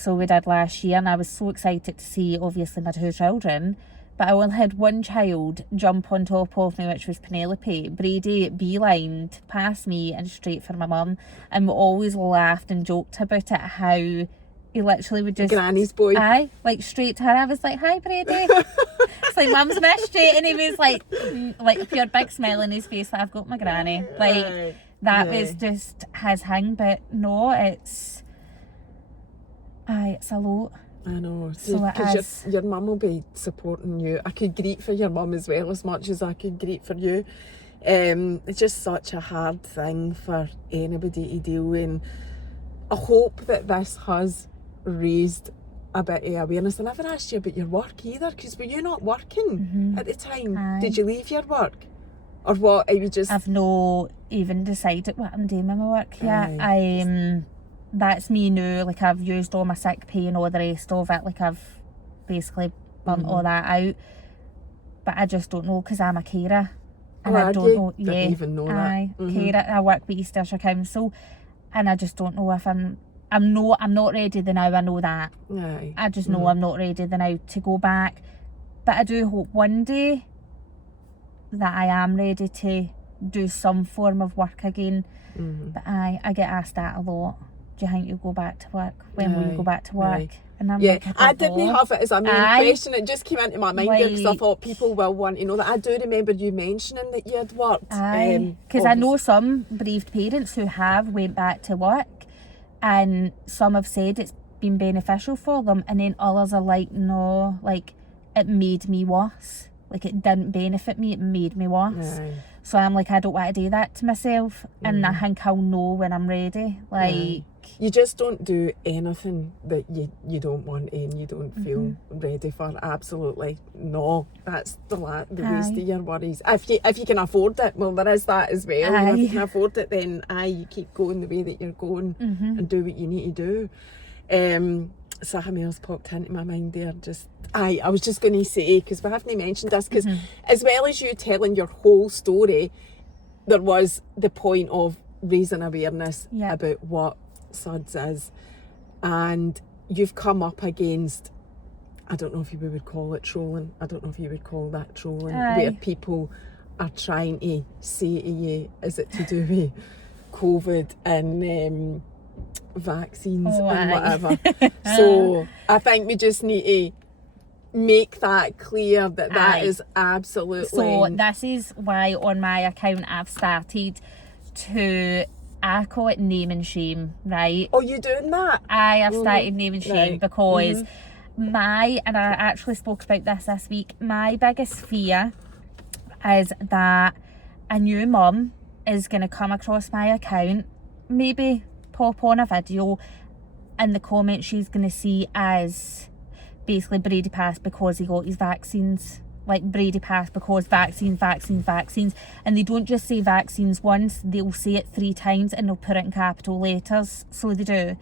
So we did last year, and I was so excited to see, obviously, my 2 children. But I only had one child jump on top of me, which was Penelope. Brady beelined past me and straight for my mum. And we always laughed and joked about it, how he literally would just... Granny's boy. Aye, like straight to her. I was like, hi, Brady. It's like, mum's missed you. And he was like a pure big smile on his face, like, I've got my granny. Like, that was just his thing. But no, it's a lot. I know, So because your mum will be supporting you. I could greet for your mum as well as much as I could greet for you. It's just such a hard thing for anybody to deal with. And I hope that this has raised a bit of awareness. I never asked you about your work either, because were you not working at the time? Aye. Did you leave your work? Or what? Are you just... I've not even decided what I'm doing with my work yet. That's me now, like I've used all my sick pay and all the rest of it, like I've basically burnt all that out, but I just don't know, because I'm a carer, and I don't know, Didn't even know that. Carer, I work with East Ayrshire Council, and I just don't know if I'm not ready the now, I know that. Aye. I just know I'm not ready the now to go back, but I do hope one day that I am ready to do some form of work again. But I get asked that a lot. Do you think you'll go back to work? When will you go back to work? And I'm like, I didn't have it as a main question. It just came into my mind because I thought people will want to know that. I do remember you mentioning that you had worked. Because I know some bereaved parents who have went back to work, and some have said it's been beneficial for them, and then others are like, no, like it made me worse. Like it didn't benefit me, it made me worse. So I'm like, I don't want to do that to myself, and I think I'll know when I'm ready. Like, you just don't do anything that you don't want and you don't feel ready for. Absolutely no. That's the least of your worries. If you can afford it, well, there is that as well. You know, if you can afford it, then you keep going the way that you're going and do what you need to do. Something else popped into my mind there. I was just going to say, because we haven't mentioned this, because as well as you telling your whole story, there was the point of raising awareness about what SUDS is, and you've come up against, I don't know if you would call it trolling, I don't know if you would call that trolling, where people are trying to say to you, is it to do with COVID and vaccines and whatever. So I think we just need to make that clear that is absolutely... So this is why on my account I've started to... I call it name and shame, right? Oh, you doing that? I have started name and shame because and I actually spoke about this week, my biggest fear is that a new mum is going to come across my account, maybe pop on a video, and the comment she's going to see as basically Brady passed because he got his vaccines. Like Brady passed because vaccines. And they don't just say vaccines once, they'll say it 3 times and they'll put it in capital letters. So they do.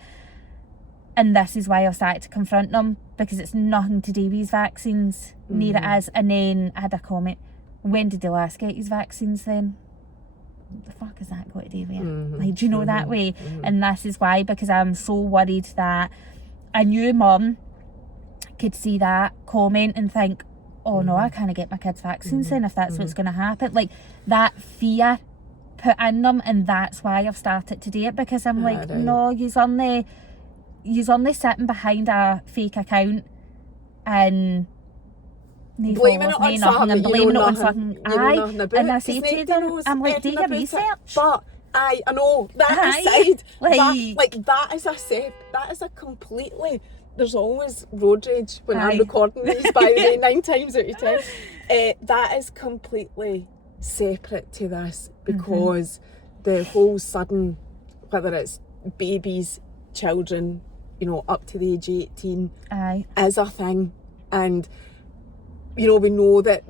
And this is why I started to confront them, because it's nothing to do with his vaccines. Neither it is. And then I had a comment, when did they last get his vaccines then? What the fuck is that got to do with it? Like, do you know that way? And this is why, because I'm so worried that a new mum could see that comment and think, oh no, I can't get my kids vaccines then if that's what's going to happen. Like, that fear put in them, and that's why I've started to do it, because I'm like, no, you's only sitting behind a fake account and blaming it on something and blaming it on something. And I say to them, I'm like, do your research. But I know that aside, that is a completely... There's always road rage when I'm recording these, by the way, 9 times out of 10. That is completely separate to this, because the whole sudden, whether it's babies, children, you know, up to the age of 18, is a thing. And, you know, we know that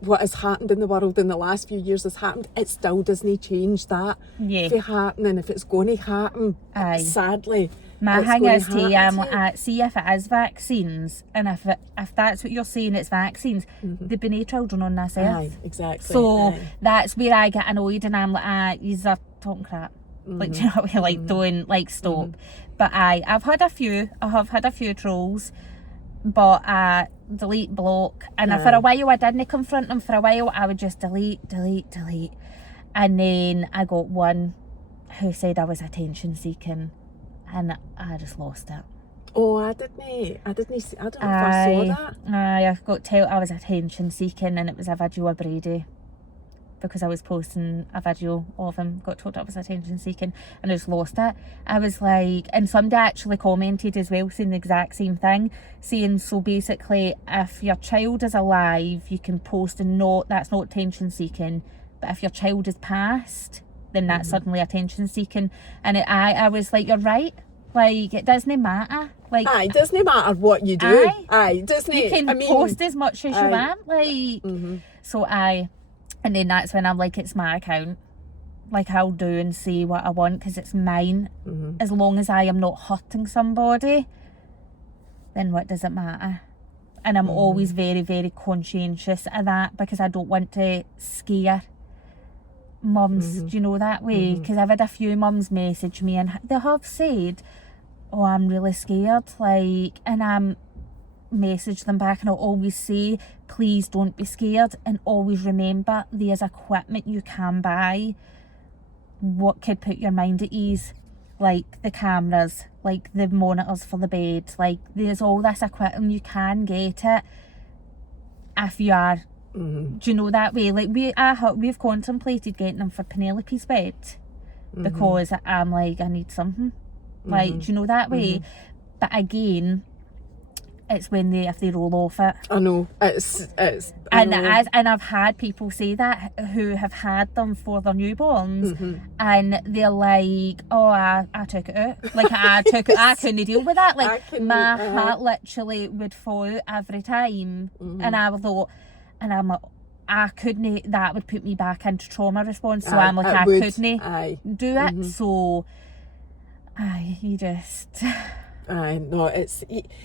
what has happened in the world in the last few years has happened. It still doesn't change that from happening. If it's going to happen, sadly... My thing is see if it is vaccines, and if that's what you're saying, it's vaccines, there'd be no children on this earth. Exactly. So that's where I get annoyed, and I'm like, you're talking crap. Like, do you know what I mean? Like, don't, like, stop. But I've had a few. I have had a few trolls. But delete, block. And for a while I didn't confront them. For a while I would just delete. And then I got one who said I was attention seeking. And I just lost it. Oh, I don't know if I saw that. I got told I was attention seeking, and it was a video of Brady. Because I was posting a video of him, got told I was attention seeking, and I just lost it. I was like, and somebody actually commented as well saying the exact same thing, saying, so basically if your child is alive you can post and that's not attention seeking, but if your child is passed then that's suddenly attention seeking. And I was like, you're right, like it doesn't matter, like it doesn't matter what you do. It doesn't. You can post as much as you want, like so and then that's when I'm like, it's my account. Like, I'll do and say what I want because it's mine. As long as I am not hurting somebody, then what does it matter? And I'm always very, very conscientious of that because I don't want to scare mums, do you know, that way? Because I've had a few mums message me and they have said, oh, I'm really scared. Like, and I'm message them back and I'll always say, please don't be scared, and always remember there's equipment you can buy what could put your mind at ease, like the cameras, like the monitors for the bed, like there's all this equipment you can get it if you are do you know, that way? Like we've contemplated getting them for Penelope's bed because I'm like, I need something, like, do you know, that way? But again, it's when if they roll off it. I know, it's and I've had people say that who have had them for their newborns, and they're like, oh, I took it out. Like, I took it, I couldn't deal with that. Like, my heart literally would fall out every time, and I thought, and I'm like, I couldn't, that would put me back into trauma response, so I'm like, I couldn't do it, so you just... no, it's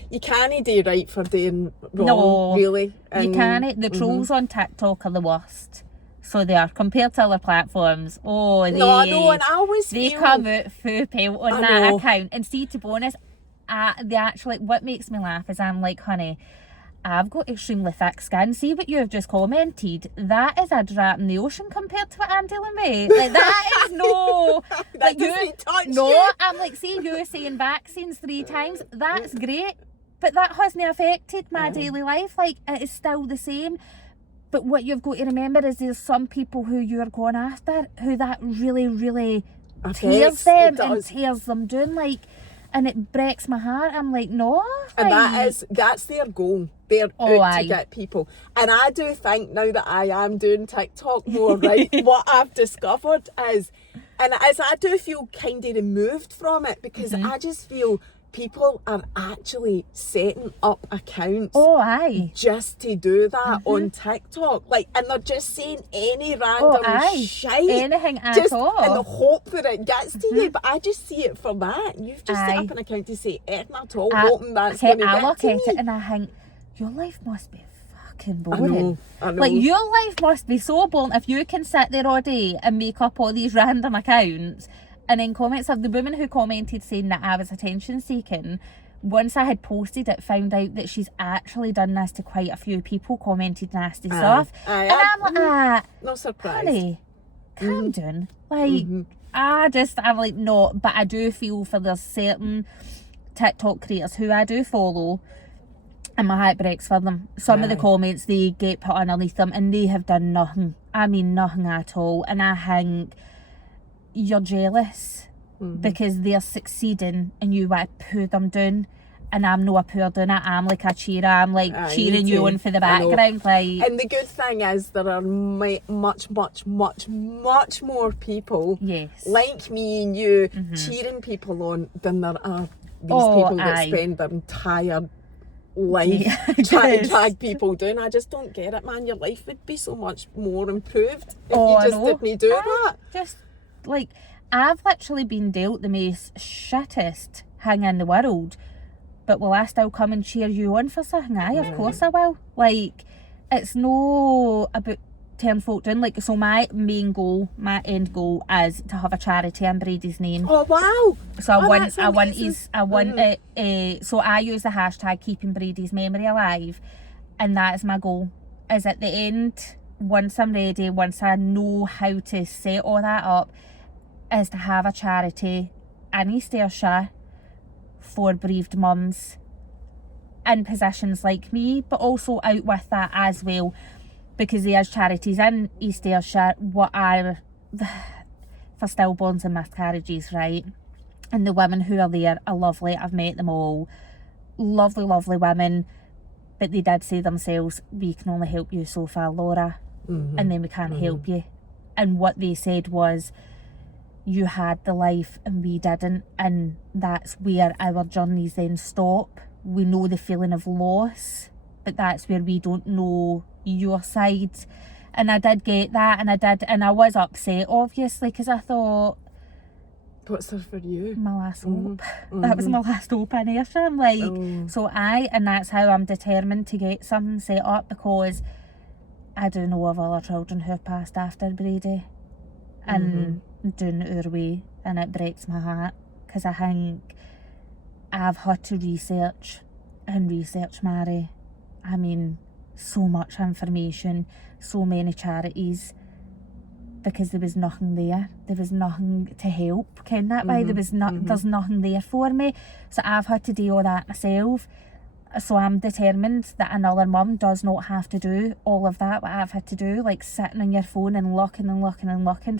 you can't do right for doing wrong, really. And, you can't. The trolls on TikTok are the worst. So they are, compared to other platforms. Oh, and I always they feel... come out full pelt on that account. And see, to be honest, they actually, what makes me laugh is I'm like, honey, I've got extremely thick skin. See what you have just commented? That is a drop in the ocean compared to what I'm dealing with. Like, that is no... that doesn't touch you. I'm like, see, you saying vaccines 3 times, that's great. But that hasn't affected my daily life. Like, it is still the same. But what you've got to remember is there's some people who you're going after who that really, really tears them and tears them down. Like, and it breaks my heart. I'm like, no. And that's their goal. They're out to get people. And I do think now that I am doing TikTok more, right, what I've discovered is, and as I do feel kind of removed from it, because I just feel people are actually setting up accounts just to do that on TikTok. Like, and they're just saying any random shite. Anything at just all. in the hope that it gets to you. But I just see it for that. You've just set up an account to say anything at all, hoping that's going to get to me. I look at it and I think, your life must be fucking boring. I know. Like, your life must be so boring if you can sit there all day and make up all these random accounts. And then comments of the woman who commented saying that I was attention seeking, once I had posted it, found out that she's actually done this to quite a few people, commented nasty stuff. And I'm like, not surprised. Honey, calm down. Like, I'm like, no, but I do feel for there's certain TikTok creators who I do follow, and my heart breaks for them. Some of the comments they get put underneath them, and they have done nothing. I mean, nothing at all. And I think you're jealous because they're succeeding and you want to pull them down, and I'm not a pull down it. I'm like a cheerer. I'm like cheering you on for the background. Like, and the good thing is there are much more people like me and you cheering people on than there are these people that spend their entire life trying to drag people down. I just don't get it, man. Your life would be so much more improved if you just didn't do that. Just like, I've literally been dealt the most shittest thing in the world, but will I still come and cheer you on for something? Of course I will. Like, it's no about term folk doing. Like, so my main goal, my end goal is to have a charity in Brady's name. Oh wow! So I want amazing. it. So I use the hashtag keeping Brady's memory alive, and that is my goal. Is at the end, once I'm ready, once I know how to set all that up, is to have a charity in East Ayrshire for bereaved mums in positions like me, but also out with that as well, because there's charities in East Ayrshire what are for stillborns and miscarriages, right? And the women who are there are lovely. I've met them all. Lovely, lovely women. But they did say themselves, we can only help you so far, Laura, and then we can't help you. And what they said was, you had the life and we didn't, and that's where our journeys then stop. We know the feeling of loss, but that's where we don't know your side. And I did get that, and I was upset, obviously, because I thought, what's there for you? My last hope. That was my last hope in Ayrshire. I'm like, and that's how I'm determined to get something set up, because I do know of other children who have passed after Brady and doing it our way, and it breaks my heart, because I think I've had to research, Mary. I mean, so much information, so many charities, because there was nothing there. There was nothing to help, ken that way. There was there's nothing there for me. So I've had to do all that myself. So I'm determined that another mum does not have to do all of that, what I've had to do, like sitting on your phone and looking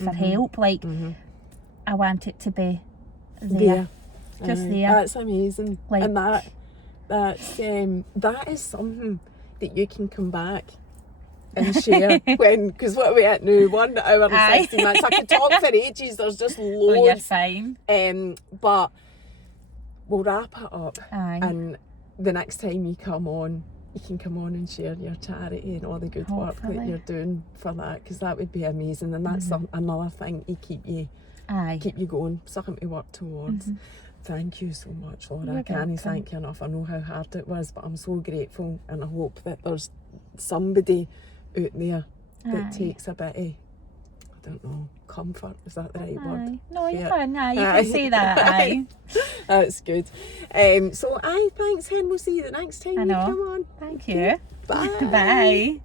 for help. Like, I want it to be there. Just there. That's amazing. Like, and that is something that you can come back and share when, because what are we at now? 1 hour and 60 minutes. I could talk for ages. There's just loads. Oh, you're fine. But we'll wrap it up. Aye. And the next time you come on, you can come on and share your charity and all the good work that you're doing for that, because that would be amazing. And that's another thing to keep you going, something to work towards. Thank you so much, Laura. I can't thank you enough. I know how hard it was, but I'm so grateful, and I hope that there's somebody out there that takes a bit of, I don't know, comfort. Is that the right word? No, you can. You can say that. Aye. That's good. So thanks, Hen. We'll see you the next time you come on. Thank you. Bye. Bye.